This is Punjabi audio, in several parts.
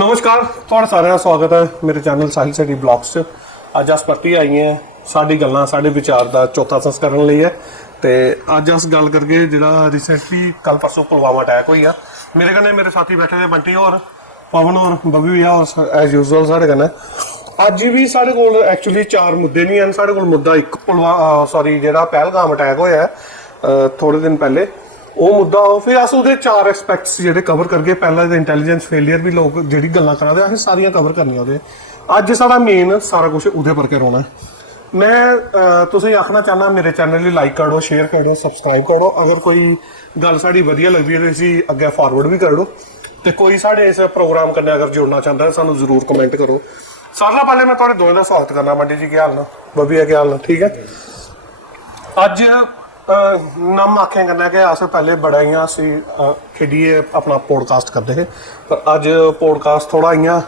नमस्कार, थोड़ा सारा स्वागत है मेरे चैनल साहिल सिटी ब्लॉग्स च। अज अस परती आई हैं साडी गल्लां साडे विचार का चौथा संस्करण ਲਈ है। तो अज अस गल करके जिहड़ा रिसेंटली कल परसों पुलवामा अटैक हुई आ, मेरे कन्नै मेरे साथी बैठे दे बंटी और पवन और बब्बी भैया और एज यूजुअल साढ़े कन्नै अज भी साढ़े कोल एक्चुअली चार मुद्दे नहीं हैं। साढ़े कोल मुद्दा एक सॉरी जिहड़ा पहलगाम अटैक होया है थोड़े दिन पहले वो मुद्दा फिर अस उहदे चार एस्पैक्ट्स जिहड़े कवर करके पहला इंटैलीजेंस फेलियर भी लोग जिहड़ी गल्लां करा दे अस सारियां कवर करनियां ओहदे। अज साडा मेन सारा कुछ उहदे पर करना है। मैं तुसें आखना चाहना मेरे चैनल गी लाइक करो, शेयर करो, सबसक्राइब करो। अगर कोई गल साडी वधिया लगदी है तो इसी अग्गे फॉरवर्ड भी करो। तो कोई साढ़े इस प्रोग्राम कन्नै अगर जुड़ना चाहता है सानू जरूर कमेंट करो। सारे नाल पहले मैं तुहाडे दोवें दा स्वागत करना। बंटी जी क्या हाल न, बब्बी क्या हाल न? ठीक है। अज नम आखें कन्नै कि अस पहले बड़ा इ'यां अस खेडिए अपना पॉडकास्ट करते थे, पर अज पॉडकास्ट थोड़ा इ'यां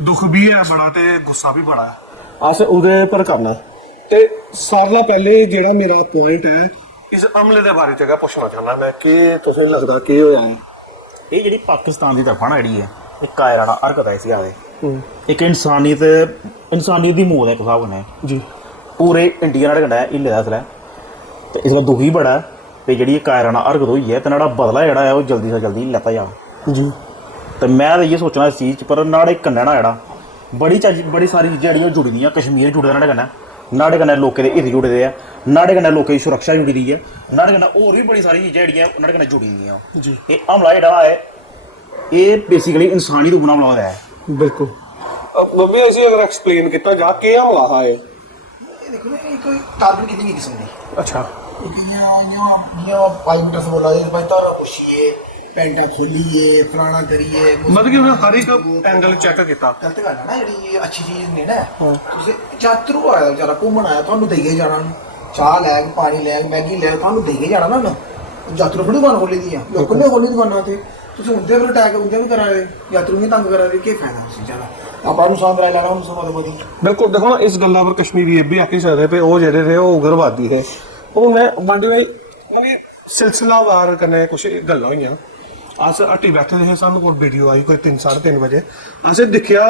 दुख भी है बड़ा ते गुस्सा भी बड़ा है। अस उहदे पर करना ते सारे नाल पहले जेह्ड़ा मेरा पॉइंट है इस हमले दे बारे च पुछना चाहना मैं कि तुसें लगदा केह् होया है? ये जी पाकिस्तान की तरफा ना जी एक कायराना हरकत है इसी आदे एक इंसानियत की मौत है एक हिसाब कन्नै जी। पूरे इंडिया नाल कन्नै हिल्ले दा इसलै ते इसलै दुखी बड़ा है ते जेह्ड़ी कायराना हरकत होई है ते नाड़ा बदला जेह्ड़ा है वो जल्दी से जल्दी लैता जा जी। ते मैं ते इ'यै सोचना इस चीज़ च, पर नाड़े कन्नै ना जेह्ड़ा बड़ी सारी चीज़ां जेह्ड़ियां जुड़ी दियां। कश्मीर जुड़े दा नाड़े कन्नै लोकें दे हित जुड़े दे आ, नाड़े कन्नै लोकें दी सुरक्षा जुड़ी दी है, नाड़े कन्नै होर भी बड़ी सारी चीज़ां जेह्ड़ियां नाड़े कन्नै जुड़ी दियां जी। एह् हमला जेह्ड़ा है एह् बेसिकली इंसानियत उप्पर हमला होया है। बिल्कुल मम्मी इसी अगर एक्सप्लेन किया जा के हमला हा है देखो ना एक टारगेट कितनी किस्म दी। अच्छा यहाँ 5 मीटर से बोला भाई तारा पुछिए पैंटा खोलिए फलाना करिए मतलब कि उन्हें हर एक एंगल चेक किया। गलत गल है ना जी, अच्छी चीज नहीं ना। तुझे यात्रु आया बेचारा घूमन आया थानू देइए जाना चाह लैग पानी लैग मैगी लैग थानू देइए जाना ना यात्रु थोड़ी दुकान खोली दी है लोगों ने खोली दुकाना ते तुझे उनके पर अटैक उनके भी करा रहे यात्रु ने तंग करा रहे क्या फायदा उस चीज़ का ਆਪਾਂ ਨੂੰ ਸਾਂਦਰਾ ਲੈਣਾ ਹੁਣ ਸਮਾਂ ਬੋਦੀ। बिल्कुल देखो ना इस गल्ला पर कश्मीरी ये भी आखी सकते पे वो जेडे थे वो उग्रवादी है। वो मैं बंटी भाई मतलब सिलसिलावार कन्नै कुछ गल्लां होइयां। अस हट्टी बैठे थे सानू कोल वीडियो आई कोई 3-3:30 बजे असें दिक्खेआ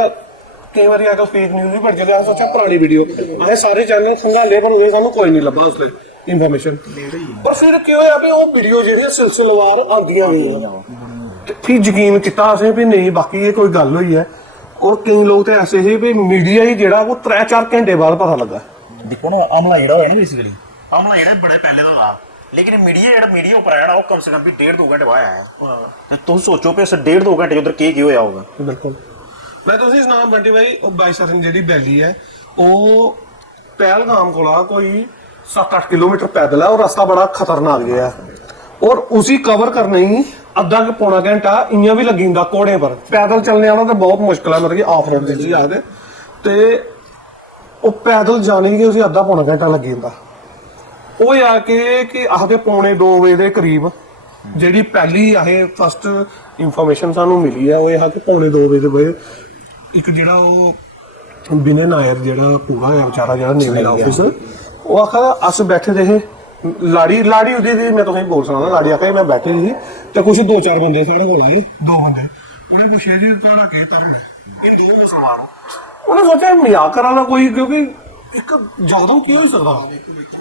कई बारी अगर फेक न्यूज़ भी पढ़ जाए अस सोचा पुरानी वीडियो असें सारे चैनल खंगाले पर उन्हें सानू कोई नहीं लब्भा उसले इन्फॉर्मेशन। पर फिर क्या होया भी वो वीडियो जेह्ड़ियां सिलसिलावार आंदियां गईयां फिर यकीन किया असें भी नहीं बाकी ये कोई गल हुई है। और कई लोग तो ऐसे ही भी मीडिया ही जेड़ा वो 3-4 घंटे बाद पता लगा। देखो ना हमला जेह्ड़ा होया ना बेसिकली हमला जेह्ड़ा बड़े पहले तो था, लेकिन मीडिया उप्पर आया वो कम से कम भी 1.5-2 घंटे बाद आया। तुम सोचो कि इस 1.5-2 घंटे उधर केह् होया होगा। बिल्कुल मैं तुसें सनां बंटी भाई बाईसरन जेह्ड़ी बैली है वो पहलगाम कोला कोई 7-8 किलोमीटर पैदल है और रास्ता बड़ा खतरनाक है और उसी कवर करने ही अद्धा के पौना घंटा इयां भी लगी जंदा घोड़े पर। पैदल चलने वाला तो बहुत मुश्किल है मतलब कि ऑफ रोड जिसी आखदे ते वो पैदल जाने गी उसी अद्धा पौना घंटा लगी जंदा। वो कि आखदे 1:45 बजे के करीब जेह्ड़ी पहली असें फस्ट इंफॉर्मेशन सानू मिली है वो यह कि 1:45 बजे एक जेह्ड़ा वो विनय नायर जेह्ड़ा पूरा है बेचारा जेह्ड़ा नेवल ऑफिसर वो आखा अस बैठे दे हे लाड़ी उदी दी मैं तुसें बोल सकना लाड़ी आखा मैं बैठे ही ते कुछ 2-4 बंदे साढ़े कोल आए 2 बंदे उन्हें पुछेआ जी तुहाड़ा केह् धर्म है हिंदू मुसलमान उन्हें सोचा मजाक करा दा कोई क्योंकि एक जकदम की होई सकदा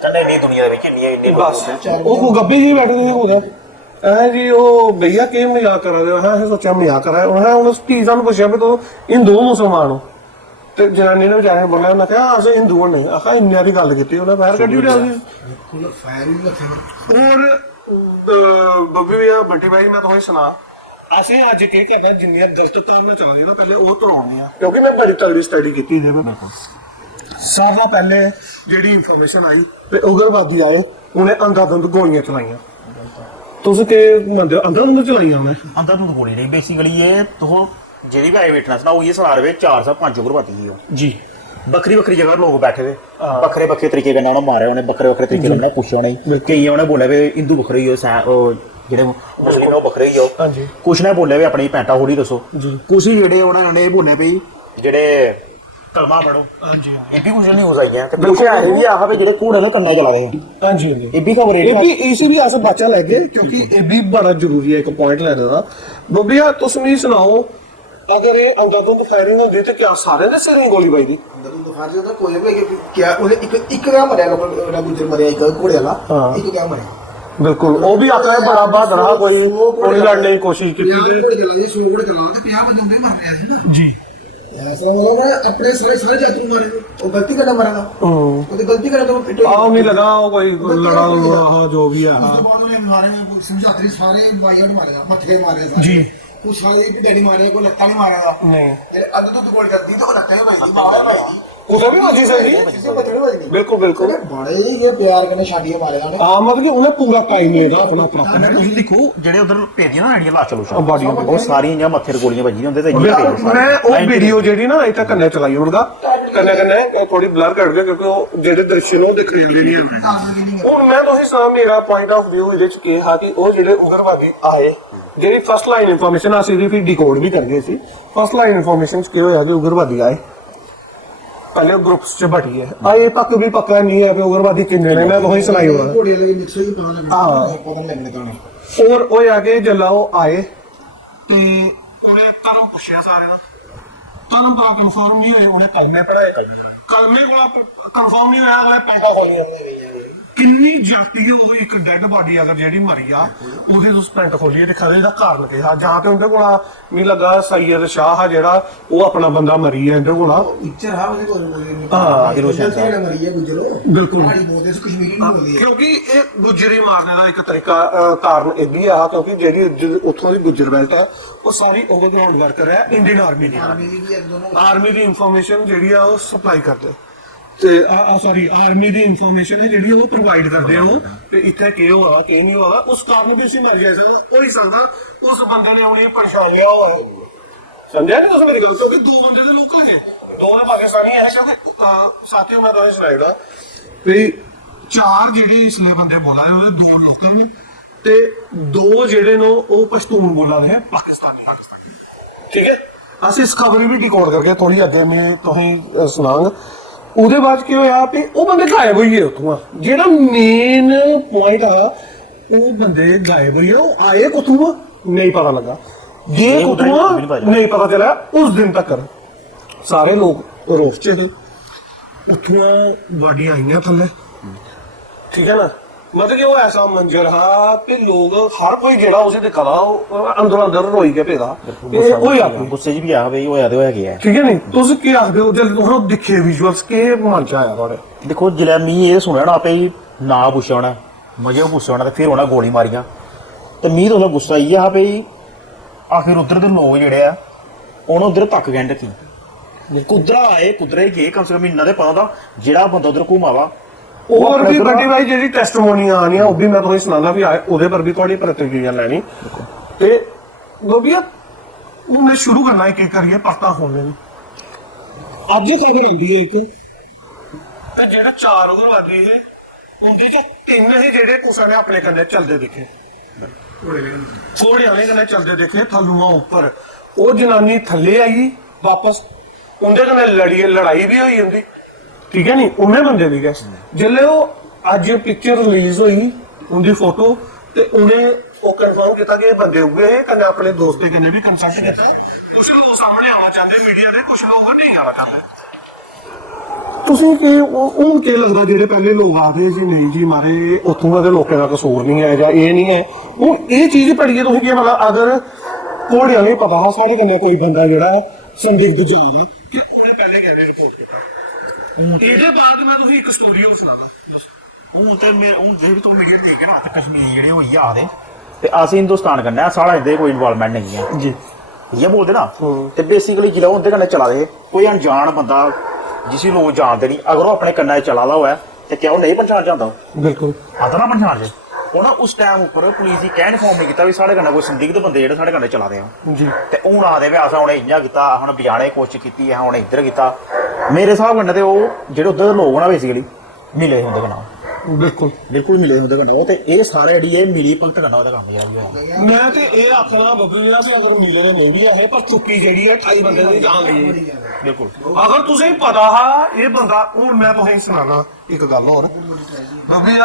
कन्नै इन्नी दुनिया दे विच इन्नी बस वो गब्बे जी बैठे थे कुदै ऐ जी वो भैया केह् मजाक करा दे असें सोचा मजाक करा उन्हें भी सानू पुछेआ भी तुस हिंदू मुसलमान हो ते जनानी ने बेचारे बोलेआ मैं क्या अस हिंदू होने आखा इन्ने दी गल कीती उन्हें फायर कड्ढी ओड़ेआ और बब्बी भैया बंटी भाई मैं तुसें सना असें अज केह् करना जिन्नियां गलत धारना चला दियां ना पहले ओह् तोड़ाउणियां क्योंकि मैं बड़ी तगड़ी स्टडी कीती एह्दे पर। सारें नाल पैह्ले जेह्ड़ी इंफॉर्मेशन आई ते उग्रवादी आए उ'नें अंधाधुंध गोलियां चलाइयां। तुस केह् मनदे हो अंधाधुंध चलाइयां उ'नें? अंधाधुंध गोली नहीं बेसिकली ये तुस जेह्ड़ी भी आई विटनेस ना वो ये सना रहे 4 से 5 उग्रवादी ही जी बक्खरी जगह लोग बैठे थे बक्खरे तरीके कन्नै उ'नें मारे उ'नें बक्खरे तरीके कन्नै पुच्छे उ'नें केइयें उ'नें बोलेआ भी हिंदू बक्खरे होई जेह्ड़े मुस्लिम ओह् बक्खरे होई जाओ कुछ ने बोलेआ भी अपनी पैंटा खोली दस्सो कुछ जेह्ड़े उ'नें बोलेआ भी जेह्ड़े कलमा पढ़ो एह् बी कुछ न्यूज़ आई है कुछ ऐसे भी आखा भी जेह्ड़े घोड़े ने कन्नै चला दे हां जी एह् बी खबर इसी भी अस बच्चा लैगे क्योंकि एह् बी बड़ा जरूरी है इक पॉइंट लैने दा। बब्बिया तुस मिगी सनाओ ਅਗਰ ਇਹ ਅੰਧਾਧੁੰਦ ਫਾਇਰਿੰਗ ਹੁੰਦੀ ਤੇ ਕਿਆ ਸਾਰਿਆਂ ਦੇ ਸਿਰ ਨੂੰ ਗੋਲੀ ਵੱਜਦੀ? ਅੰਦਰ ਤੋਂ ਦਿਖਾ ਦਿਓ ਤਾਂ ਕੋਈ ਵੀ ਕਿਆ ਉਹਨੇ ਇੱਕ ਗਾ ਮਰਿਆ ਲੋਕਾਂ ਗੁਜਰ ਮਰਿਆ ਇੱਕ ਘੋੜੇ ਵਾਲਾ ਇੱਕ ਗਾ ਮਰਿਆ ਬਿਲਕੁਲ ਉਹ ਵੀ ਆਖਦਾ ਬੜਾ ਬਹਾਦਰ ਆ ਕੋਈ ਗੋਲੀ ਲੜਨੇ ਦੀ ਕੋਸ਼ਿਸ਼ ਕੀਤੀ ਤੇ ਘੋੜੇ ਚਲਾ ਜੇ 100 ਘੋੜੇ ਚਲਾ ਤੇ 50 ਬੰਦੇ ਹੁੰਦੇ ਮਰ ਰਿਹਾ ਸੀ ਨਾ ਜੀ ਐਸਾ ਮਤਲਬ ਆਪਣੇ ਸਾਰੇ ਯਾਤਰੂ ਮਾਰੇ ਉਹ ਗਲਤੀ ਕਰਨਾ ਮਾਰੇਗਾ ਉਹਦੀ ਗਲਤੀ ਕਰਨਾ ਤਾਂ ਪਿੱਟੋ ਆਹ ਨਹੀਂ ਲਗਾ ਉਹ ਕੋਈ ਲੜਾ ਜੋ ਵੀ ਆ ਬਾਅਦ ਉਹਨੇ ਮਾਰੇ ਸਮਝਾਤਰੀ ਸਾਰੇ ਬਾਈਆਂ ਮਾਰੇਗਾ ਮੱਥੇ ਮਾਰੇ ਸਾਰੇ ਜੀ ਕੋਈ ਸਾਰੇ ਪਿੱਟੇ ਮਾਰੇ ਕੋਈ ਲੱਤਾਂ ਨਹੀਂ ਮਾਰੇਗਾ ਨਹੀਂ ਜਿਹੜੇ ਅੰਦਰ ਤੋਂ ਗੋਲ ਕਰਦੀ ਤਾਂ ਉਹ ਲੱਤਾਂ ਹੀ ਵੱਜਦੀ ਬਾਹਾਂ ਵੱਜਦੀ ਉਹਦਾ ਵੀ ਵੱਜੀ ਸਹੀ ਕਿਸੇ ਪੱਥਰ ਨਹੀਂ ਵੱਜਦੀ ਬਿਲਕੁਲ ਬਿਲਕੁਲ ਬੜੇ ਹੀ ਪਿਆਰ ਕਰਨੇ ਛਾੜੀਆਂ ਮਾਰੇਗਾ ਉਹਨੇ ਆ ਮਤਲਬ ਕਿ ਉਹਨੇ ਪੂਰਾ ਟਾਈਮ ਇਹਦਾ ਆਪਣਾ ਪ੍ਰੋਪਰ ਤੁਸੀਂ ਦੇਖੋ ਜਿਹੜੇ ਉਧਰ ਭੇਜੀਆਂ ਨਾ ਆਈਡੀਆਂ ਲਾ ਚਲੋ ਬਾਡੀਆਂ ਉਹ ਸਾਰੀਆਂ ਜਾਂ ਮੱਥੇ ਤੇ ਗੋਲੀਆਂ ਵੱਜੀਆਂ ਹੁੰਦੇ ਤੇ ਮੈਂ ਉਹ ਵੀਡੀਓ ਜਿਹੜੀ ਨਾ ਇਹ ਤਾਂ ਕੰਨੇ ਚਲਾਈ ਹੋਣਗਾ ਕੰਨੇ ਥੋੜੀ ਬਲਰ ਕਰ ਦਿਓ ਕਿਉਂਕਿ ਉਹ ਜਿਹੜੇ ਦ੍ਰਿਸ਼ ਨੂੰ ਦਿਖ ਰਹੇ ਨਹੀਂ ਹੁਣ ਮੈਂ ਤੁਸੀਂ ਸਾਹਮਣੇ ਮੇਰਾ ਪੁਆਇੰਟ ਆਫ View ਇਹਦੇ ਚ ਕੀ ਹੈ ਕਿ ਉਹ ਜਿਹੜੇ ਉਗਰਵਾਦੀ ਆਏ ਜਿਹੜੀ ਫਸਟ ਲਾਈਨ ਇਨਫੋਰਮੇਸ਼ਨ ਆ ਸੀ ਫਿਰ ਡੀਕੋਡ ਵੀ ਕਰ ਗਏ ਸੀ ਫਸਟ ਲਾਈਨ ਇਨਫੋਰਮੇਸ਼ਨ ਚ ਕੀ ਹੋਇਆ ਕਿ ਉਗਰਵਾਦੀ ਆਏ पहले ग्रुप्स च बटी है आए तक भी पक्का नहीं है कि उग्रवादी किन्ने ने मैं वही सुनाई हुआ घोड़े लगे मिक्स होई पता नहीं लगने का और वो आगे जल्ला वो आए ते उन्हें धर्म पूछया सारे ना धर्म तो कंफर्म नहीं होए उन्हें कलमे पढ़ाए कलमे को कंफर्म नहीं होया अगले पैंटा खोलियां किन्नी जाती है वो एक डेड बॉडी अगर जेडी मरी आ ਉਹਦੇ ਤੋਂ ਪੈਂਟ ਖੋਲੀਏ ਤੇ ਖੜੇ ਦਾ ਕਾਰਨ ਕੀ ਆ ਜਾਂ ਤੇ ਉਹਦੇ ਕੋਲ ਮੈਨੂੰ ਲੱਗਾ ਸੈਯਦ ਸ਼ਾਹ ਆ ਜਿਹੜਾ ਉਹ ਆਪਣਾ ਬੰਦਾ ਮਰੀ ਆ ਇਹਦੇ ਕੋਲ ਪਿਕਚਰ ਆ ਉਹਦੇ ਕੋਲ ਹਾਂ ਹੀਰੋਸ਼ਾਨ ਸਾਹਿਬ ਮਰੀ ਹੈ ਗੁਜਰੋ ਬਿਲਕੁਲ ਸਾਡੀ ਬੋਲਦੇ ਸੀ ਕਸ਼ਮੀਰੀ ਨਹੀਂ ਬੋਲਦੇ ਕਿਉਂਕਿ ਇਹ ਗੁੱਜਰੀ ਮਾਰਨੇ ਦਾ ਇੱਕ ਤਰੀਕਾ ਕਾਰਨ ਇਹ ਵੀ ਆ ਕਿਉਂਕਿ ਜਿਹੜੀ ਉੱਥੋਂ ਦੀ ਗੁੱਜਰ ਬੈਲਟ ਹੈ ਉਹ ਸਾਰੀ ਓਵਰਗਰਾਉਂਡ ਵਰਕਰ ਹੈ ਇੰਡੀਅਨ ਆਰਮੀ ਦੀ ਆਰਮੀ ਦੀ ਇਨਫੋਰਮੇਸ਼ਨ ਜਿਹੜੀ ਆ ਉਹ ਸਪਲਾਈ ਕਰਦੇ ਤੇ ਸੌਰੀ ਆਰਮੀ ਦੀ ਇਨਫੋਰਮੇਸ਼ਨ ਹੈ ਜਿਹੜੀ ਉਹ ਪ੍ਰੋਵਾਈਡ ਕਰਦੇ ਆ ਉਹ ਤੇ ਇੱਥੇ ਕੀ ਹੋਇਆ ਕੀ ਨਹੀਂ ਹੋਇਆ ਉਸ ਕਾਰਨ ਵੀ ਅਸੀਂ ਮਰ ਜਾ ਸਕਦਾ ਉਹ ਹੀ ਸਕਦਾ ਉਸ ਬੰਦੇ ਨੇ ਆਪਣੀ ਪਰੇਸ਼ਾਨ ਲਿਆ ਹੋਇਆ ਸਮਝਿਆ ਨਹੀਂ ਤੁਸੀਂ ਮੇਰੀ ਗੱਲ ਕਿਉਂਕਿ ਦੋ ਬੰਦੇ ਦੇ ਲੋਕਲ ਨੇ ਦੋ ਨੇ ਪਾਕਿਸਤਾਨੀ ਹੈ ਕਿਉਂਕਿ ਸਾਥੀਓ ਮੈਂ ਤੁਹਾਨੂੰ ਸੁਣਾਇਆ ਵੀ ਚਾਰ ਜਿਹੜੇ ਇਸਲੇ ਬੰਦੇ ਬੋਲਾ ਉਹਦੇ ਦੋ ਲੋਕਲ ਨੇ ਤੇ ਦੋ ਜਿਹੜੇ ਨੇ ਉਹ ਪਸ਼ਤੂਨ ਬੋਲਾ ਰਹੇ ਪਾਕਿਸਤਾਨੀ ਠੀਕ ਹੈ ਅਸੀਂ ਇਸ ਖਬਰ ਵੀ ਡਿਕੋਡ ਕਰਕੇ ਥੋੜੀ ਅੱਗੇ ਮੈਂ ਤੁਸੀਂ ਸੁਣਾਂਗਾ ਉਹਦੇ ਬਾਅਦ ਕੀ ਹੋਇਆ ਕਿ ਉਹ ਬੰਦੇ ਗਾਇਬ ਹੋਈਏ ਉੱਥੋਂ ਜਿਹੜਾ ਮੇਨ ਪੁਆਇੰਟ ਆ ਉਹ ਬੰਦੇ ਗਾਇਬ ਹੋਈਏ ਉਹ ਆਏ ਕਿੱਥੋਂ ਨਹੀਂ ਪਤਾ ਲੱਗਾ ਜੇ ਕਿੱਥੋਂ ਨਹੀਂ ਪਤਾ ਚੱਲਿਆ ਉਸ ਦਿਨ ਤੱਕ ਸਾਰੇ ਲੋਕ ਰੋਸ ਚ ਹੈ ਉੱਥੋਂ ਗਾਡੀਆਂ ਆਈਆਂ ਥੱਲੇ ਠੀਕ ਹੈ ਨਾ मतलब कि वो ऐसा मंजर है कि लोग हर कोई जेड़ा उसे दिखा अंदर अंदर रोई के पेदा गुस्से च भी आ भाई होया ते होया गया ठीक है नहीं तुस की आखदे हो जब तुस दिखे विजुअल्स के मन च आया थोड़े देखो जिले मी ये सुनया ना आपे ना पुछया होना मजे पुछया होना ते फिर उन्हें गोली मारियां ते मी तो गुस्सा इयै हा भाई आखिर उधर दे लोग जेड़े आ उन्होंने उधर तक गैंड की कुदरा आए कुदरा ही गए कम से कम इन्ना ते पता दा जेड़ा बंदा उधर घुमावा और भी बड़ी भाई जी टेस्टमोनी आनी वो भी मैं तुम्हें सुनाना भी आए ਉਹਦੇ ਪਰ ਵੀ ਤੁਹਾਡੀ ਪ੍ਰਤੀਕਿਰਿਆ ਲੈਣੀ ਤੇ ਗੋਬੀਆ ਮੈਂ ਸ਼ੁਰੂ ਕਰਨਾ ਹੈ ਕਿ ਕਰੀਏ ਪਤਾ ਹੋਣੇ ਅੱਜ ਖਬਰ ਆਉਂਦੀ ਹੈ ਇੱਕ ਤੇ ਜਿਹੜਾ ਚਾਰ ਉਗਰਵਾਦੀ ਹੈ ਉਹਦੇ ਚ ਤਿੰਨ ਹੀ ਜਿਹੜੇ ਕੁਸਾਂ ਨੇ ਆਪਣੇ ਕੰਨੇ ਚੱਲਦੇ ਦਿਖੇ ਘੋੜਿਆਂ ਦੇ ਕੰਨੇ ਚੱਲਦੇ ਦਿਖੇ ਥੱਲੋਂ ਉੱਪਰ ਉਹ ਜਨਾਨੀ ਥੱਲੇ ਆਈ ਵਾਪਸ ਉਹਦੇ ਕੰਨੇ ਲੜਾਈ ਵੀ ਹੋਈ ਹੁੰਦੀ ठीक है नहीं उन्हें बंदे भी गए जिले वो अज पिक्चर रिलीज हुई उनकी फोटो ते उन्हें वो कंफर्म किया कि बंदे उगे हैं कन्ने अपने दोस्त कन्ने भी कंसल्ट किया कुछ लोग सामने आना चाहते मीडिया दे कुछ लोग नहीं आना चाहते ਤੁਸੀਂ ਕਿ ਉਹ ਕੀ ਲੱਗਦਾ ਜਿਹੜੇ ਪਹਿਲੇ ਲੋਕ ਆਦੇ ਜੀ ਨਹੀਂ ਜੀ ਮਾਰੇ ਉੱਥੋਂ ਦੇ ਲੋਕਾਂ ਦਾ ਕਸੂਰ ਨਹੀਂ ਹੈ ਜਾਂ ਇਹ ਨਹੀਂ ਹੈ ਉਹ ਇਹ ਚੀਜ਼ ਪੜੀਏ ਤੁਸੀਂ ਕੀ ਮਤਲਬ ਅਗਰ ਕੋੜਿਆਂ ਨੂੰ ਪਤਾ ਹੋ ਸਾਡੇ ਕੰਨੇ ਕੋਈ ਬੰਦਾ ਜਿਹੜਾ ਸੰਦਿਗਧ ਜਾਨ ਕਿ ਉਹਨੇ ਪਹਿਲੇ ਕਹਿ ਇਹਦੇ ਬਾਅਦ ਮੈਂ ਤੁਸੀਂ ਇੱਕ ਸਟੋਰੀ ਉਹ ਸੁਣਾਦਾ ਹੁਣ ਤੇ ਮੈਂ ਹੁਣ ਜਿਹੜੀ ਤੋਂ ਮੀਡੀਆ ਦੇਖ ਨਾ ਤੇ ਕਸ਼ਮੀਰ ਜਿਹੜੇ ਹੋਈ ਆ ਦੇ ਤੇ ਅਸੀਂ ਹਿੰਦੁਸਤਾਨ ਕਰਨਾ ਸਾਡਾ ਇਹਦੇ ਕੋਈ ਇਨਵੋਲਵਮੈਂਟ ਨਹੀਂ ਹੈ ਜੀ ਇਹ ਬੋਲਦੇ ਨਾ ਤੇ ਬੇਸਿਕਲੀ ਜਿਹੜਾ ਉਹਦੇ ਕੰਨੇ ਚਲਾ ਦੇ ਕੋਈ ਅਣਜਾਣ ਬੰਦਾ ਜਿਸੇ ਲੋਕ ਜਾਣਦੇ ਨਹੀਂ ਅਗਰ ਉਹ ਆਪਣੇ ਕੰਨਾਂ 'ਚ ਚਲਾਦਾ ਹੋਇਆ ਤੇ ਕਿਉਂ ਨਹੀਂ ਪਛਾਣ ਜਾਂਦਾ ਬਿਲਕੁਲ ਆਦਰ ਨਾ ਪਛਾਣ ਜੇ ਉਹਨਾਂ ਉਸ ਟਾਈਮ ਉੱਪਰ ਪੁਲਿਸ ਦੀ ਕਹਿਣ ਫੋਨ ਨਹੀਂ ਕੀਤਾ ਵੀ ਸਾਡੇ ਕੰਨਾਂ ਕੋਈ ਸੰਦਿਗਧ ਬੰਦੇ ਜਿਹੜੇ ਸਾਡੇ ਕੰਨੇ ਚਲਾਦੇ ਆ ਜੀ ਤੇ ਹੁਣ ਆਦੇ ਵੀ ਆਸਾ ਉਹਨੇ ਇੰਨਾ ਕੀਤਾ ਹੁਣ ਬਿਜਾਣੇ ਕੋਸ਼ਿਸ਼ ਕੀਤੀ ਹੈ ਹੁਣ ਇੱਧਰ ਕੀਤਾ ਮੇਰੇ ਹਿਸਾਬ ਨਾਲ ਤੇ ਉਹ ਜਿਹੜੇ ਉੱਧਰ ਦੇ ਲੋਕ ਨਾ ਬੇਸਿਕਲੀ ਮਿਲੇ ਹੁੰਦੇ ਕਨਾ ਬਿਲਕੁਲ ਬਿਲਕੁਲ ਮਿਲੇ ਹੁੰਦੇ ਕਨਾ ਉਹ ਤੇ ਇਹ ਸਾਰੇ ਜਿਹੜੀ ਇਹ ਮਿਲੀ ਭਗਤ ਕਰਨਾ ਉਹਦਾ ਕੰਮ ਯਾਰ ਵੀ ਹੋਇਆ ਮੈਂ ਤੇ ਇਹ ਆਖਣਾ ਬੱਬੂ ਜੀ ਵੀ ਅਗਰ ਮਿਲੇ ਨੇ ਨਹੀਂ ਵੀ ਹੈ ਪਰ ਚੁੱਕੀ ਜਿਹੜੀ ਹੈ 28 ਬੰਦੇ ਦੀ ਜਾਨ ਲਈ ਬਿਲਕੁਲ ਅਗਰ ਤੁਸੀਂ ਪਤਾ ਹਾ ਇਹ ਬੰਦਾ ਹੁਣ ਮੈਂ ਤੁਹਾਨੂੰ ਸੁਣਾਣਾ ਇੱਕ ਗੱਲ ਹੋਰ ਬੱਬੂ ਜੀ